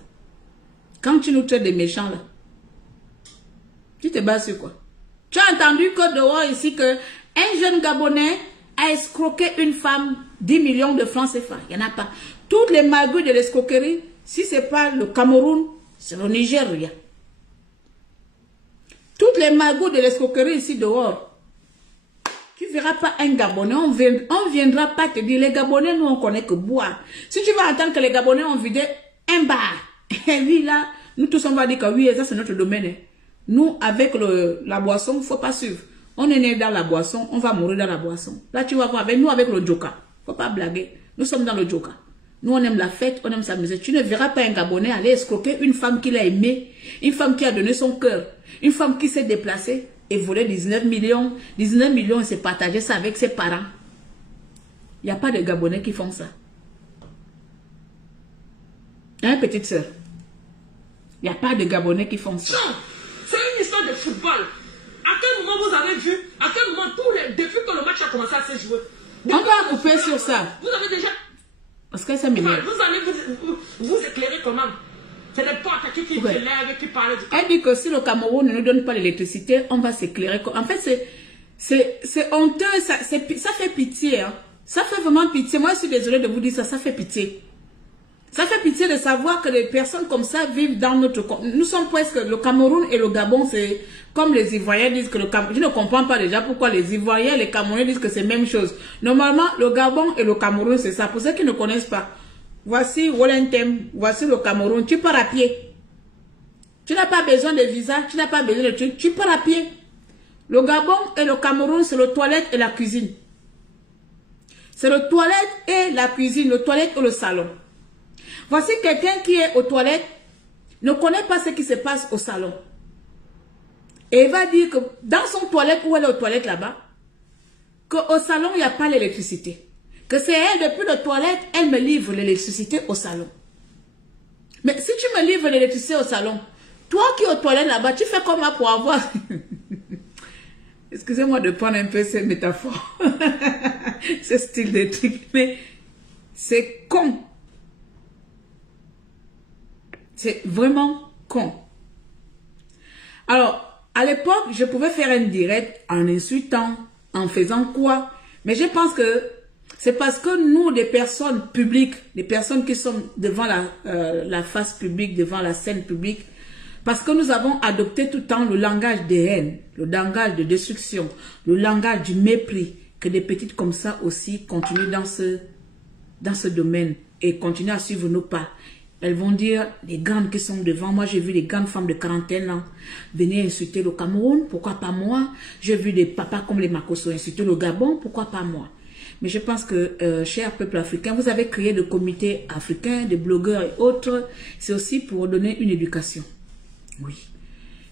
Quand tu nous traites des méchants là, tu te bases sur quoi? Tu as entendu que dehors ici que un jeune Gabonais a escroqué une femme 10 millions de francs CFA. Il n'y en a pas. Toutes les magouilles de l'escroquerie, si ce n'est pas le Cameroun, c'est le Nigeria. Toutes les magouilles de l'escroquerie ici dehors, tu ne verras pas un Gabonais, on ne viendra pas te dire, les Gabonais, nous on connaît que boire. Si tu vas entendre que les Gabonais ont vidé un bar, et oui là, nous tous on va dire que oui, ça c'est notre domaine. Nous, avec la boisson, il ne faut pas suivre. On est né dans la boisson, on va mourir dans la boisson. Là, tu vas voir, avec nous, avec le Joka. Il ne faut pas blaguer. Nous sommes dans le Joka. Nous, on aime la fête, on aime s'amuser. Tu ne verras pas un Gabonais aller escroquer une femme qu'il a aimée, une femme qui a donné son cœur, une femme qui s'est déplacée et volé 19 millions. 19 millions et s'est partagé ça avec ses parents. Il n'y a pas de Gabonais qui font ça. Hein, petite sœur? Il n'y a pas de Gabonais qui font ça. C'est une histoire de football. À quel moment vous avez vu, à quel moment, depuis que le match a commencé à se jouer, on va couper sur ça. Vous avez déjà... Parce que ça m'énerve. Vous allez vous éclairer comment? C'est n'importe qui éclaire, qui parle du... Elle dit que si le Cameroun ne nous donne pas l'électricité, on va s'éclairer. En fait, c'est honteux, ça fait pitié. Hein. Ça fait vraiment pitié. Moi, je suis désolée de vous dire ça, ça fait pitié. Ça fait pitié de savoir que des personnes comme ça vivent dans notre... Nous sommes presque... Le Cameroun et le Gabon, c'est comme les Ivoiriens disent que le Cameroun... Je ne comprends pas déjà pourquoi les Ivoiriens et les Camerounais disent que c'est la même chose. Normalement, le Gabon et le Cameroun, c'est ça. Pour ceux qui ne connaissent pas, voici Walentem, voici le Cameroun. Tu pars à pied. Tu n'as pas besoin de visa, tu n'as pas besoin de trucs. Tu pars à pied. Le Gabon et le Cameroun, c'est le toilette et la cuisine. C'est le toilette et la cuisine, le toilette et le salon. Voici quelqu'un qui est aux toilettes, ne connaît pas ce qui se passe au salon. Et il va dire que dans son toilette, où elle est aux toilettes là-bas, qu'au salon, il n'y a pas l'électricité. Que c'est elle, depuis le toilette, elle me livre l'électricité au salon. Mais si tu me livres l'électricité au salon, toi qui es aux toilettes là-bas, tu fais comment pour avoir... Excusez-moi de prendre un peu ces métaphores, ce style de truc, mais c'est con. C'est vraiment con. Alors, à l'époque, je pouvais faire un direct en insultant, en faisant quoi. Mais je pense que c'est parce que nous, des personnes publiques, des personnes qui sont devant la face publique, devant la scène publique, parce que nous avons adopté tout le temps le langage des haines, le langage de destruction, le langage du mépris, que des petites comme ça aussi continuent dans ce domaine et continuent à suivre nos pas. Elles vont dire, les grandes qui sont devant, moi j'ai vu des grandes femmes de 40 ans venir insulter le Cameroun, pourquoi pas moi? J'ai vu des papas comme les Makosso insulter le Gabon, pourquoi pas moi? Mais je pense que, cher peuple africain, vous avez créé des comités africains, des blogueurs et autres, c'est aussi pour donner une éducation. Oui.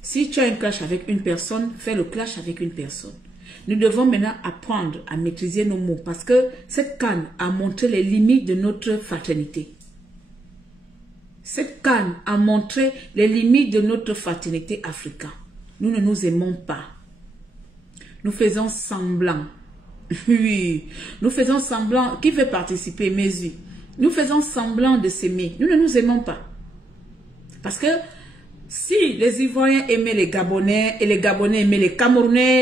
Si tu as un clash avec une personne, fais le clash avec une personne. Nous devons maintenant apprendre à maîtriser nos mots parce que cette canne a montré les limites de notre fraternité. Cette canne a montré les limites de notre fraternité africaine. Nous ne nous aimons pas. Nous faisons semblant. Oui, nous faisons semblant. Qui veut participer? Mes yeux. Nous faisons semblant de s'aimer. Nous ne nous aimons pas. Parce que si les Ivoiriens aimaient les Gabonais et les Gabonais aimaient les Camerounais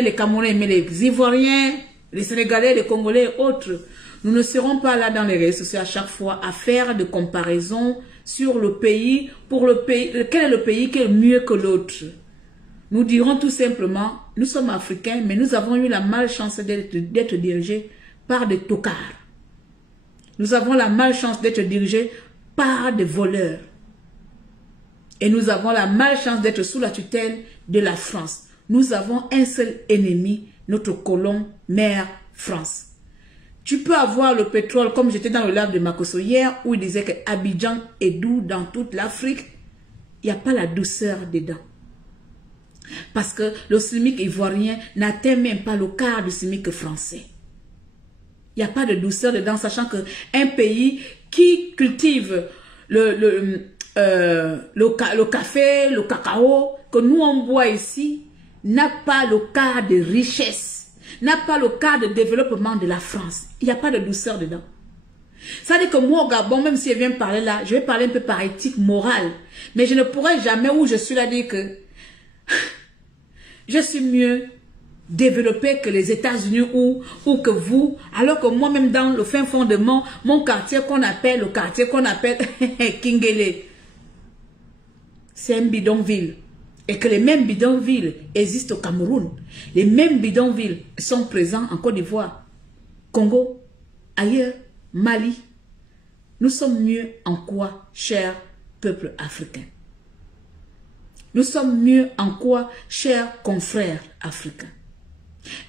aimaient les Ivoiriens, les Sénégalais, les Congolais et autres, nous ne serons pas là dans les réseaux sociaux à chaque fois à faire de comparaisons sur le pays, pour le pays, quel est le pays qui est mieux que l'autre. Nous dirons tout simplement, nous sommes africains, mais nous avons eu la malchance d'être dirigés par des tocards. Nous avons la malchance d'être dirigés par des voleurs. Et nous avons la malchance d'être sous la tutelle de la France. Nous avons un seul ennemi, notre colon mère France. Tu peux avoir le pétrole, comme j'étais dans le live de Makosso hier, où il disait que Abidjan est doux dans toute l'Afrique. Il n'y a pas la douceur dedans. Parce que le SMIC ivoirien n'atteint même pas le quart du SMIC français. Il n'y a pas de douceur dedans, sachant qu'un pays qui cultive le café, le cacao, que nous on boit ici, n'a pas le quart de richesse. N'a pas le cas de développement de la France. Il n'y a pas de douceur dedans. Ça veut dire que moi au Gabon, même si je viens parler là, je vais parler un peu par éthique morale. Mais je ne pourrais jamais où je suis là dire que je suis mieux développé que les États-Unis ou que vous. Alors que moi-même dans le fin fond de mon quartier qu'on appelle, le quartier qu'on appelle Kingele, c'est un bidonville. Et que les mêmes bidonvilles existent au Cameroun. Les mêmes bidonvilles sont présents en Côte d'Ivoire, Congo, ailleurs, Mali. Nous sommes mieux en quoi, cher peuple africain? Nous sommes mieux en quoi, chers confrères africains?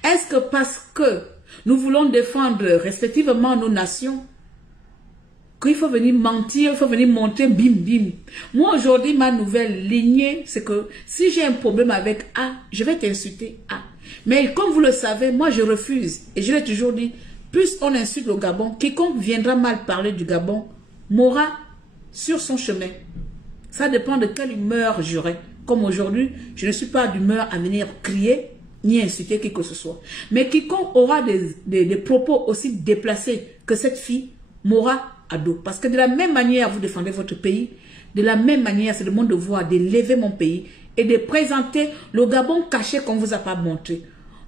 Est-ce que parce que nous voulons défendre respectivement nos nations, qu'il faut venir mentir, il faut venir montrer bim bim. Moi aujourd'hui, ma nouvelle lignée, c'est que si j'ai un problème avec A, je vais t'insulter A. Mais comme vous le savez, moi je refuse. Et je l'ai toujours dit, plus on insulte le Gabon, quiconque viendra mal parler du Gabon, mourra sur son chemin. Ça dépend de quelle humeur j'aurai. Comme aujourd'hui, je ne suis pas d'humeur à venir crier, ni insulter qui que ce soit. Mais quiconque aura des propos aussi déplacés que cette fille, mourra à dos. Parce que de la même manière, vous défendez votre pays, de la même manière, c'est de mon devoir d'élever mon pays et de présenter le Gabon caché qu'on ne vous a pas montré.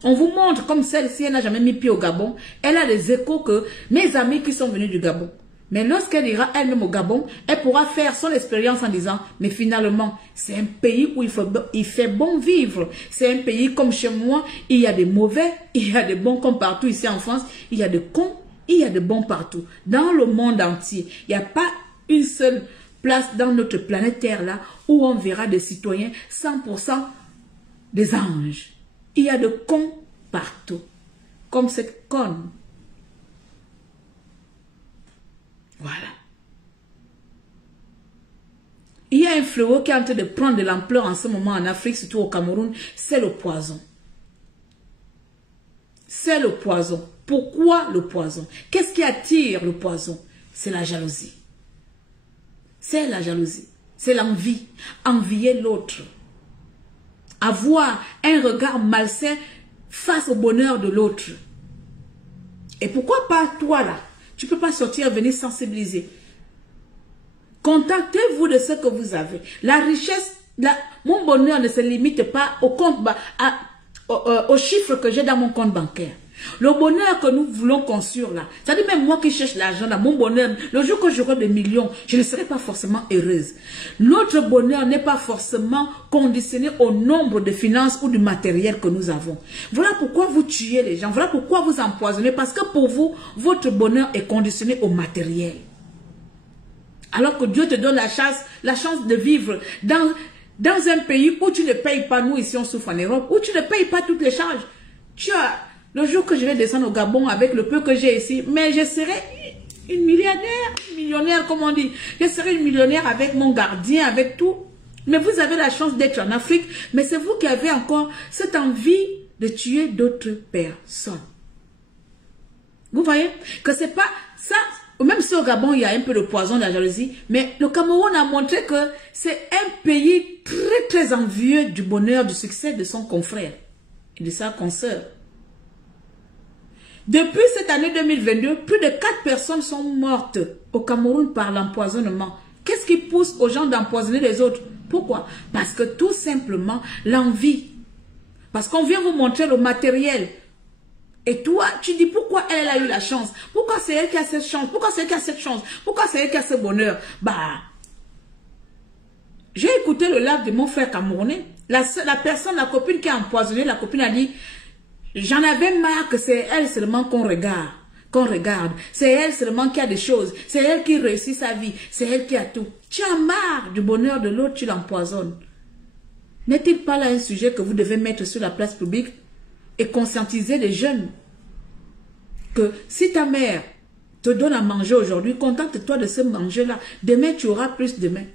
On vous montre comme celle-ci, elle n'a jamais mis pied au Gabon. Elle a des échos que mes amis qui sont venus du Gabon, Mais lorsqu'elle ira elle-même au Gabon, elle pourra faire son expérience en disant, mais finalement, c'est un pays où il fait bon vivre. C'est un pays comme chez moi, il y a des mauvais, il y a des bons comme partout ici en France, il y a des cons, il y a des bons partout. Dans le monde entier, il n'y a pas une seule place dans notre planète Terre là où on verra des citoyens 100% des anges. Il y a des cons partout, comme cette conne. Voilà. Il y a un fléau qui est en train de prendre de l'ampleur en ce moment en Afrique, surtout au Cameroun, c'est le poison. C'est le poison. Pourquoi le poison? Qu'est-ce qui attire le poison? C'est la jalousie. C'est la jalousie. C'est l'envie. Envier l'autre. Avoir un regard malsain face au bonheur de l'autre. Et pourquoi pas toi là? Tu ne peux pas sortir, venir sensibiliser. Contactez-vous de ce que vous avez. La richesse, mon bonheur ne se limite pas au compte, aux chiffres que j'ai dans mon compte bancaire. Le bonheur que nous voulons construire là, c'est-à-dire même moi qui cherche l'argent là, mon bonheur, le jour que j'aurai des millions, je ne serai pas forcément heureuse. Notre bonheur n'est pas forcément conditionné au nombre de finances ou du matériel que nous avons. Voilà pourquoi vous tuez les gens, voilà pourquoi vous empoisonnez, parce que pour vous, votre bonheur est conditionné au matériel. Alors que Dieu te donne la chance de vivre dans un pays où tu ne payes pas, nous ici on souffre en Europe, où tu ne payes pas toutes les charges. Le jour que je vais descendre au Gabon avec le peu que j'ai ici, mais je serai une millionnaire comme on dit. Je serai une millionnaire avec mon gardien, avec tout. Mais vous avez la chance d'être en Afrique, mais c'est vous qui avez encore cette envie de tuer d'autres personnes. Vous voyez que c'est pas ça. Même si au Gabon, il y a un peu de poison, de la jalousie, mais le Cameroun a montré que c'est un pays très, très envieux du bonheur, du succès de son confrère et de sa consoeur. Depuis cette année 2022, plus de 4 personnes sont mortes au Cameroun par l'empoisonnement. Qu'est-ce qui pousse aux gens d'empoisonner les autres? Pourquoi? Parce que tout simplement, l'envie. Parce qu'on vient vous montrer le matériel. Et toi, tu dis pourquoi elle a eu la chance? Pourquoi c'est elle qui a cette chance? Pourquoi c'est elle qui a cette chance? Pourquoi c'est elle qui a ce bonheur? J'ai écouté le live de mon frère camerounais. La copine qui a empoisonné, la copine a dit, j'en avais marre que c'est elle seulement qu'on regarde. C'est elle seulement qui a des choses. C'est elle qui réussit sa vie. C'est elle qui a tout. Tu as marre du bonheur de l'autre, tu l'empoisonnes. N'est-il pas là un sujet que vous devez mettre sur la place publique et conscientiser les jeunes que si ta mère te donne à manger aujourd'hui, contente-toi de ce manger-là. Demain, tu auras plus demain.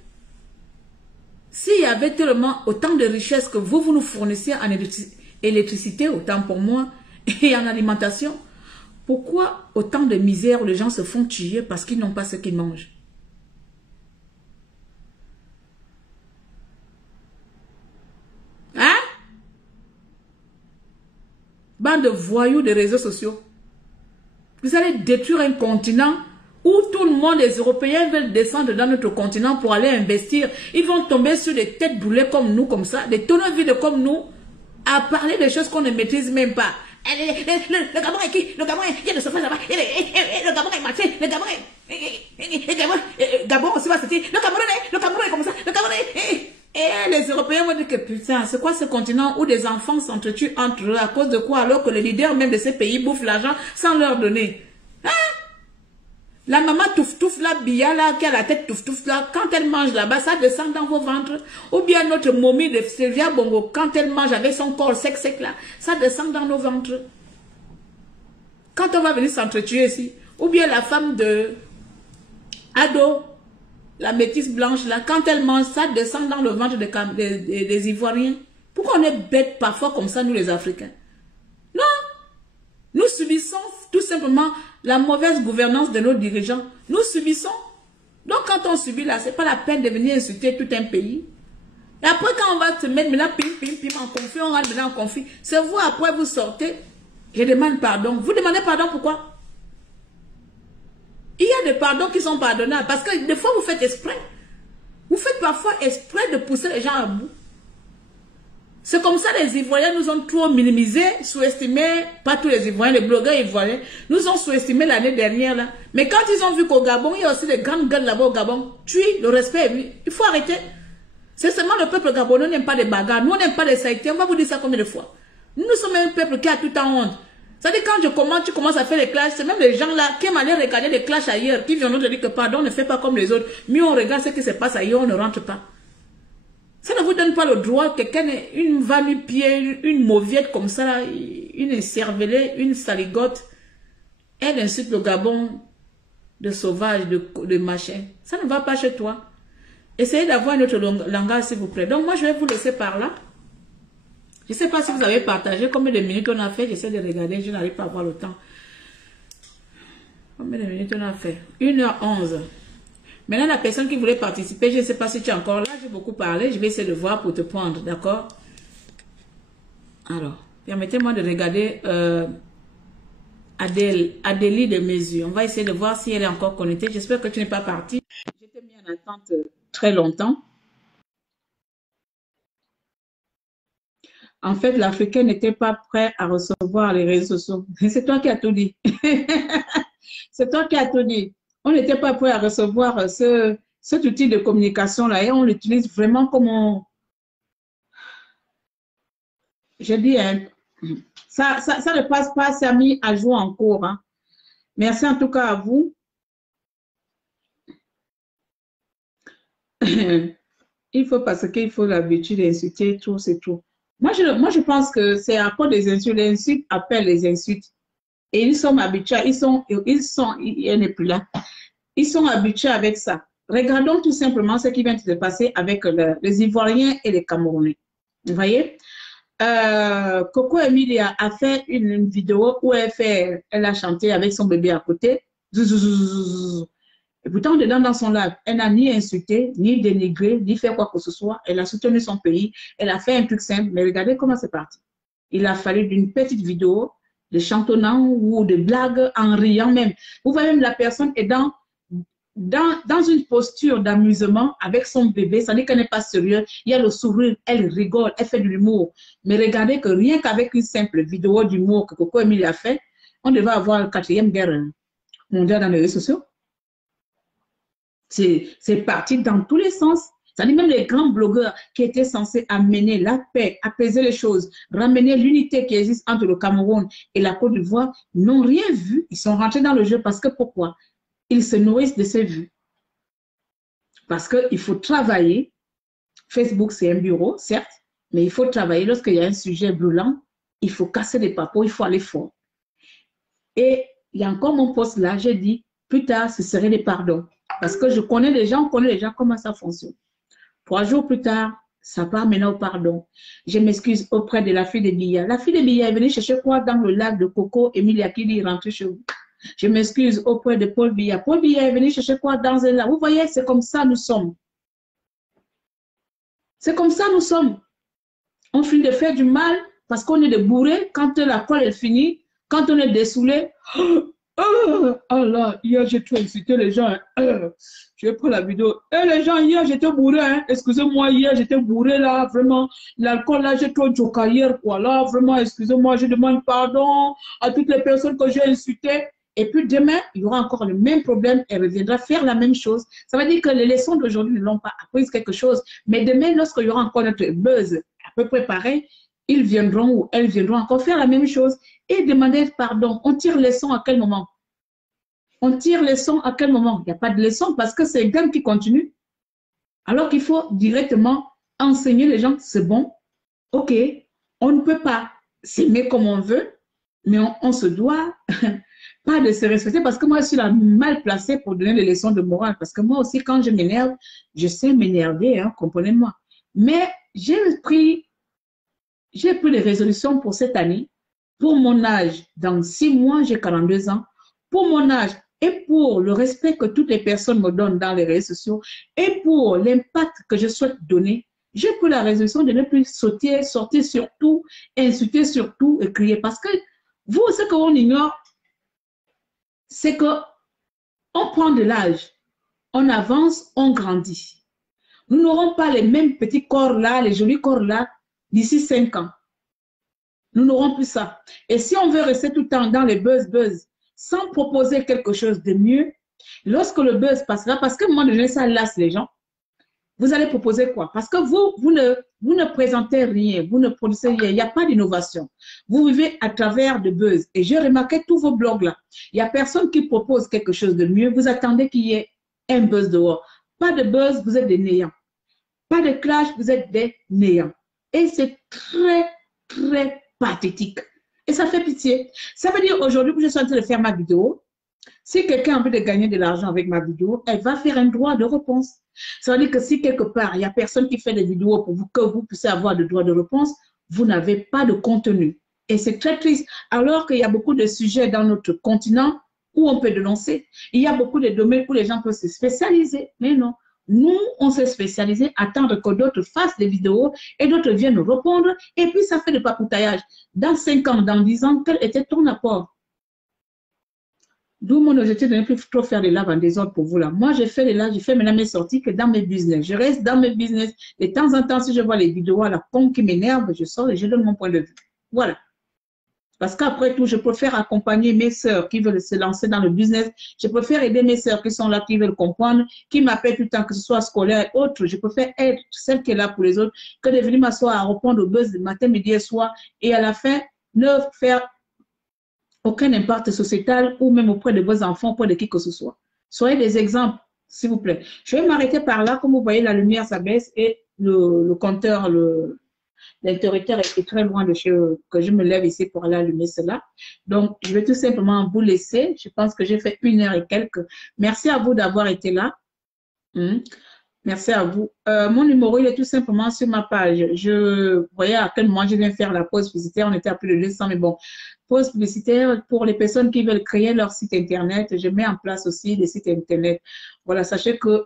S'il y avait tellement autant de richesses que vous nous fournissiez en électricité, autant pour moi, et en alimentation, pourquoi autant de misère où les gens se font tuer parce qu'ils n'ont pas ce qu'ils mangent? Hein? Bande de voyous des réseaux sociaux. Vous allez détruire un continent où tout le monde, les Européens veulent descendre dans notre continent pour aller investir. Ils vont tomber sur des têtes brûlées comme nous, comme ça, des tonneaux vides comme nous, à parler des choses qu'on ne maîtrise même pas. Le Gabon est qui? Le Gabon, il y a des sauvages là-bas. Le Gabon est marché. Le Gabon aussi va sortir. Le Cameroun est comme ça. Le Cameroun est... Et les Européens vont dire que putain, c'est quoi ce continent où des enfants s'entretuent entre eux? À cause de quoi? Alors que les leaders même de ces pays bouffent l'argent sans leur donner. Hein? La maman touf là, Bia là, qui a la tête touf là, quand elle mange là-bas, ça descend dans vos ventres. Ou bien notre momie de Sylvia Bongo, quand elle mange avec son corps sec là, ça descend dans nos ventres. Quand on va venir s'entretuer ici, ou bien la femme de Ado, la métisse blanche là, quand elle mange, ça descend dans le ventre des Ivoiriens. Pourquoi on est bêtes parfois comme ça, nous les Africains? Non! Nous subissons tout simplement la mauvaise gouvernance de nos dirigeants. Nous subissons. Donc quand on subit là, c'est pas la peine de venir insulter tout un pays. Et après quand on va se mettre maintenant, pim, en conflit, on rentre maintenant en conflit. C'est vous, après vous sortez, je demande pardon. Vous demandez pardon pourquoi? Il y a des pardons qui sont pardonnables parce que des fois vous faites exprès. Vous faites parfois exprès de pousser les gens à bout. C'est comme ça les Ivoiriens nous ont trop minimisé, sous-estimé, pas tous les Ivoiriens, les blogueurs ivoiriens, nous ont sous-estimé l'année dernière là. Mais quand ils ont vu qu'au Gabon, il y a aussi des grandes gueules là-bas au Gabon, le respect, il faut arrêter. C'est seulement le peuple gabonais n'aime pas des bagarres, nous on n'aime pas les saïtiens, on va vous dire ça combien de fois. Nous sommes un peuple qui a tout en honte. C'est-à-dire quand tu commences à faire les clashs, c'est même les gens là qui aiment aller regarder les clashs ailleurs, qui viennent nous dire que pardon, ne fais pas comme les autres. Mieux on regarde ce qui se passe ailleurs, on ne rentre pas. Ça ne vous donne pas le droit que quelqu'un ait une va-nu-pied, une mauviette comme ça, là, une cervelée, une saligote. Elle insulte le Gabon de sauvage, de machin. Ça ne va pas chez toi. Essayez d'avoir un autre langage, s'il vous plaît. Donc, moi, je vais vous laisser par là. Je ne sais pas si vous avez partagé combien de minutes on a fait. J'essaie de regarder, je n'arrive pas à voir le temps. Combien de minutes on a fait? 1h11. Maintenant, la personne qui voulait participer, je ne sais pas si tu es encore là. J'ai beaucoup parlé. Je vais essayer de voir pour te prendre. D'accord? Alors, permettez-moi de regarder Adélie de Mesure. On va essayer de voir si elle est encore connectée. J'espère que tu n'es pas partie. Je t'ai mis en attente très longtemps. En fait, l'Africain n'était pas prêt à recevoir les réseaux sociaux. C'est toi qui as tout dit. C'est toi qui as tout dit. On n'était pas prêt à recevoir cet outil de communication-là et on l'utilise vraiment comme on... Je dis, hein, ça ne passe pas, ça a mis à jour en cours. Hein. Merci en tout cas à vous. Il faut parce qu'il faut l'habitude d'insulter, tout, c'est tout. Moi, je pense que c'est à cause des insultes. Les insultes appellent les insultes. Et ils sont habitués, il n'est plus là. Ils sont habitués avec ça. Regardons tout simplement ce qui vient de se passer avec les Ivoiriens et les Camerounais. Vous voyez? Coco Emilia a fait une vidéo où elle a chanté avec son bébé à côté. Et pourtant, dedans, dans son live, elle n'a ni insulté, ni dénigré, ni fait quoi que ce soit. Elle a soutenu son pays. Elle a fait un truc simple. Mais regardez comment c'est parti. Il a fallu d'une petite vidéo de chantonnant ou de blague en riant même. Vous voyez, même la personne est dans une posture d'amusement avec son bébé. Ça dit qu'elle n'est pas sérieuse. Il y a le sourire, elle rigole, elle fait de l'humour. Mais regardez que rien qu'avec une simple vidéo d'humour que Coco Emile a fait, on devait avoir la 4e guerre mondiale dans les réseaux sociaux. C'est parti dans tous les sens. Ça dit même les grands blogueurs qui étaient censés amener la paix, apaiser les choses, ramener l'unité qui existe entre le Cameroun et la Côte d'Ivoire, n'ont rien vu. Ils sont rentrés dans le jeu parce que pourquoi? Ils se nourrissent de ces vues. Parce qu'il faut travailler. Facebook, c'est un bureau, certes, mais il faut travailler. Lorsqu'il y a un sujet brûlant, il faut casser les papeaux, il faut aller fort. Et il y a encore mon poste là, j'ai dit, plus tard, ce serait des pardons. Parce que je connais les gens, comment ça fonctionne. 3 jours plus tard, ça part maintenant au pardon. Je m'excuse auprès de la fille de Biya. La fille de Biya est venue chercher quoi dans le lac de Coco, Emilia qui dit rentrer chez vous. Je m'excuse auprès de Paul Biya. Paul Biya est venu chercher quoi dans un lac. Vous voyez, c'est comme ça nous sommes. C'est comme ça nous sommes. On finit de faire du mal parce qu'on est des bourrés. Quand la colle est finie, quand on est dessoulé, oh là, hier j'ai trop incité les gens. Je prends la vidéo. Et les gens, hier j'étais bourré. Hein. Excusez-moi, hier j'étais bourré là. Vraiment, l'alcool là, j'ai trop joké hier. Quoi. Là, vraiment, excusez-moi, je demande pardon à toutes les personnes que j'ai insultées. Et puis demain, il y aura encore le même problème. Elle reviendra faire la même chose. Ça veut dire que les leçons d'aujourd'hui ne l'ont pas appris quelque chose. Mais demain, lorsqu'il y aura encore notre buzz à peu près pareil, ils viendront ou elles viendront encore faire la même chose et demander pardon. On tire les leçons à quel moment? On tire les leçons à quel moment? Il n'y a pas de leçon parce que c'est un game qui continue. Alors qu'il faut directement enseigner les gens, c'est bon, ok, on ne peut pas s'aimer comme on veut, mais on se doit pas de se respecter parce que moi, je suis la mal placée pour donner des leçons de morale. Parce que moi aussi, quand je m'énerve, je sais m'énerver, hein, comprenez-moi. Mais j'ai pris des résolutions pour cette année. Pour mon âge, dans 6 mois, j'ai 42 ans. Pour mon âge et pour le respect que toutes les personnes me donnent dans les réseaux sociaux et pour l'impact que je souhaite donner, j'ai pris la résolution de ne plus sortir sur tout, insulter sur tout et crier. Parce que vous, ce qu'on ignore, c'est qu'on prend de l'âge, on avance, on grandit. Nous n'aurons pas les mêmes petits corps là, les jolis corps là, d'ici 5 ans. Nous n'aurons plus ça. Et si on veut rester tout le temps dans les buzz, sans proposer quelque chose de mieux, lorsque le buzz passera, parce qu'à un moment donné, ça lasse les gens, vous allez proposer quoi? Parce que vous ne présentez rien, vous ne produisez rien, il n'y a pas d'innovation. Vous vivez à travers de buzz. Et j'ai remarqué tous vos blogs là. Il n'y a personne qui propose quelque chose de mieux. Vous attendez qu'il y ait un buzz dehors. Pas de buzz, vous êtes des néants. Pas de clash, vous êtes des néants. Et c'est très, très pathétique. Et ça fait pitié. Ça veut dire aujourd'hui que je suis en train de faire ma vidéo. Si quelqu'un a envie de gagner de l'argent avec ma vidéo, elle va faire un droit de réponse. Ça veut dire que si quelque part, il n'y a personne qui fait des vidéos pour vous, que vous puissiez avoir de droit de réponse, vous n'avez pas de contenu. Et c'est très triste. Alors qu'il y a beaucoup de sujets dans notre continent où on peut dénoncer. Il y a beaucoup de domaines où les gens peuvent se spécialiser. Mais non. Nous, on s'est spécialisé, attendre que d'autres fassent des vidéos et d'autres viennent nous répondre. Et puis, ça fait de papoutayage. Dans 5 ans, dans 10 ans, quel était ton apport? D'où mon objectif de ne plus trop faire des lives en désordre pour vous là. Moi, j'ai fait les lives, j'ai fait maintenant mes sorties que dans mes business. Je reste dans mes business. De temps en temps, si je vois les vidéos à la pompe qui m'énervent, je sors et je donne mon point de vue. Voilà. Parce qu'après tout, je préfère accompagner mes sœurs qui veulent se lancer dans le business. Je préfère aider mes sœurs qui sont là, qui veulent comprendre, qui m'appellent tout le temps, que ce soit scolaire ou autre. Je préfère être celle qui est là pour les autres que de venir m'asseoir à répondre au buzz matin, midi et soir et à la fin, ne faire aucun impact sociétal ou même auprès de vos enfants, auprès de qui que ce soit. Soyez des exemples, s'il vous plaît. Je vais m'arrêter par là. Comme vous voyez, la lumière s'abaisse et le compteur, l'interrupteur est très loin de chez eux, que je me lève ici pour aller allumer cela. Donc, je vais tout simplement vous laisser. Je pense que j'ai fait 1 heure et quelques. Merci à vous d'avoir été là. Merci à vous. Mon numéro, il est tout simplement sur ma page. Je voyais à quel moment je viens faire la pause publicitaire. On était à plus de 200, mais bon. Pause publicitaire pour les personnes qui veulent créer leur site Internet. Je mets en place aussi des sites Internet. Voilà, sachez que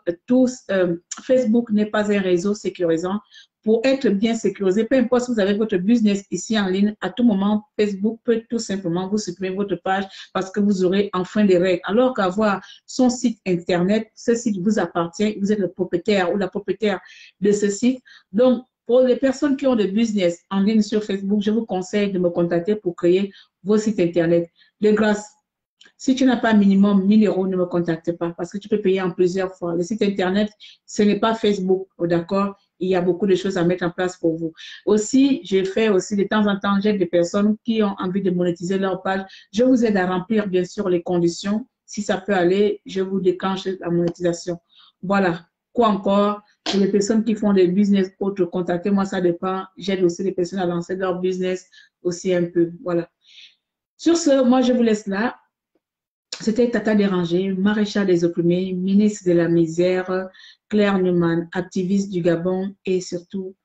Facebook n'est pas un réseau sécurisant. Pour être bien sécurisé, peu importe si vous avez votre business ici en ligne, à tout moment, Facebook peut tout simplement vous supprimer votre page parce que vous aurez enfin des règles. Alors qu'avoir son site Internet, ce site vous appartient, vous êtes le propriétaire ou la propriétaire de ce site. Donc, pour les personnes qui ont des business en ligne sur Facebook, je vous conseille de me contacter pour créer vos sites Internet. De grâce, si tu n'as pas minimum 1000 €, ne me contacte pas parce que tu peux payer en plusieurs fois. Le site Internet, ce n'est pas Facebook, d'accord? Il y a beaucoup de choses à mettre en place pour vous. Aussi, j'ai fait aussi de temps en temps, j'aide des personnes qui ont envie de monétiser leur page. Je vous aide à remplir, bien sûr, les conditions. Si ça peut aller, je vous déclenche la monétisation. Voilà. Quoi encore? Pour les personnes qui font des business autres, contactez-moi, ça dépend. J'aide aussi les personnes à lancer leur business aussi un peu. Voilà. Sur ce, moi, je vous laisse là. C'était Tata Dérangé, maréchal des opprimés, ministre de la misère, Claire Newman, activiste du Gabon et surtout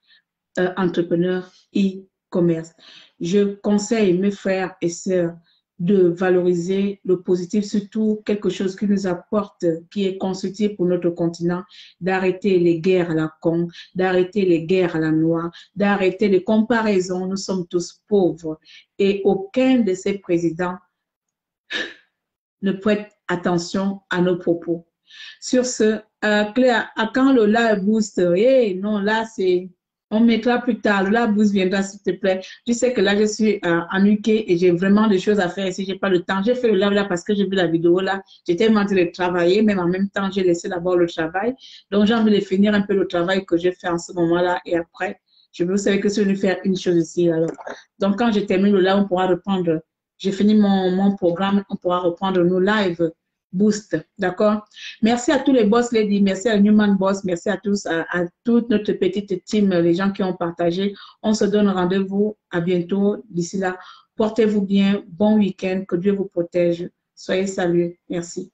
entrepreneur e-commerce. Je conseille mes frères et sœurs de valoriser le positif, surtout quelque chose qui nous apporte, qui est constructif pour notre continent, d'arrêter les guerres à la con, d'arrêter les guerres à la noix, d'arrêter les comparaisons. Nous sommes tous pauvres et aucun de ces présidents ne prête attention à nos propos. Sur ce, Claire, quand le live boost, non, là, c'est, on mettra plus tard, le live boost viendra, s'il te plaît. Je sais que là, je suis en UK et j'ai vraiment des choses à faire ici, j'ai pas le temps. J'ai fait le live là parce que j'ai vu la vidéo là, j'étais en train de travailler, même en même temps, j'ai laissé d'abord le travail. Donc, j'ai envie de finir un peu le travail que j'ai fait en ce moment-là et après, je veux savoir que je vais faire une chose ici. Alors. Donc, quand je termine le live, on pourra reprendre. J'ai fini mon programme, on pourra reprendre nos lives boost, d'accord? Merci à tous les boss ladies, merci à Newman Boss, merci à tous, à toute notre petite team, les gens qui ont partagé. On se donne rendez-vous à bientôt. D'ici là, portez-vous bien, bon week-end, que Dieu vous protège. Soyez salués. Merci.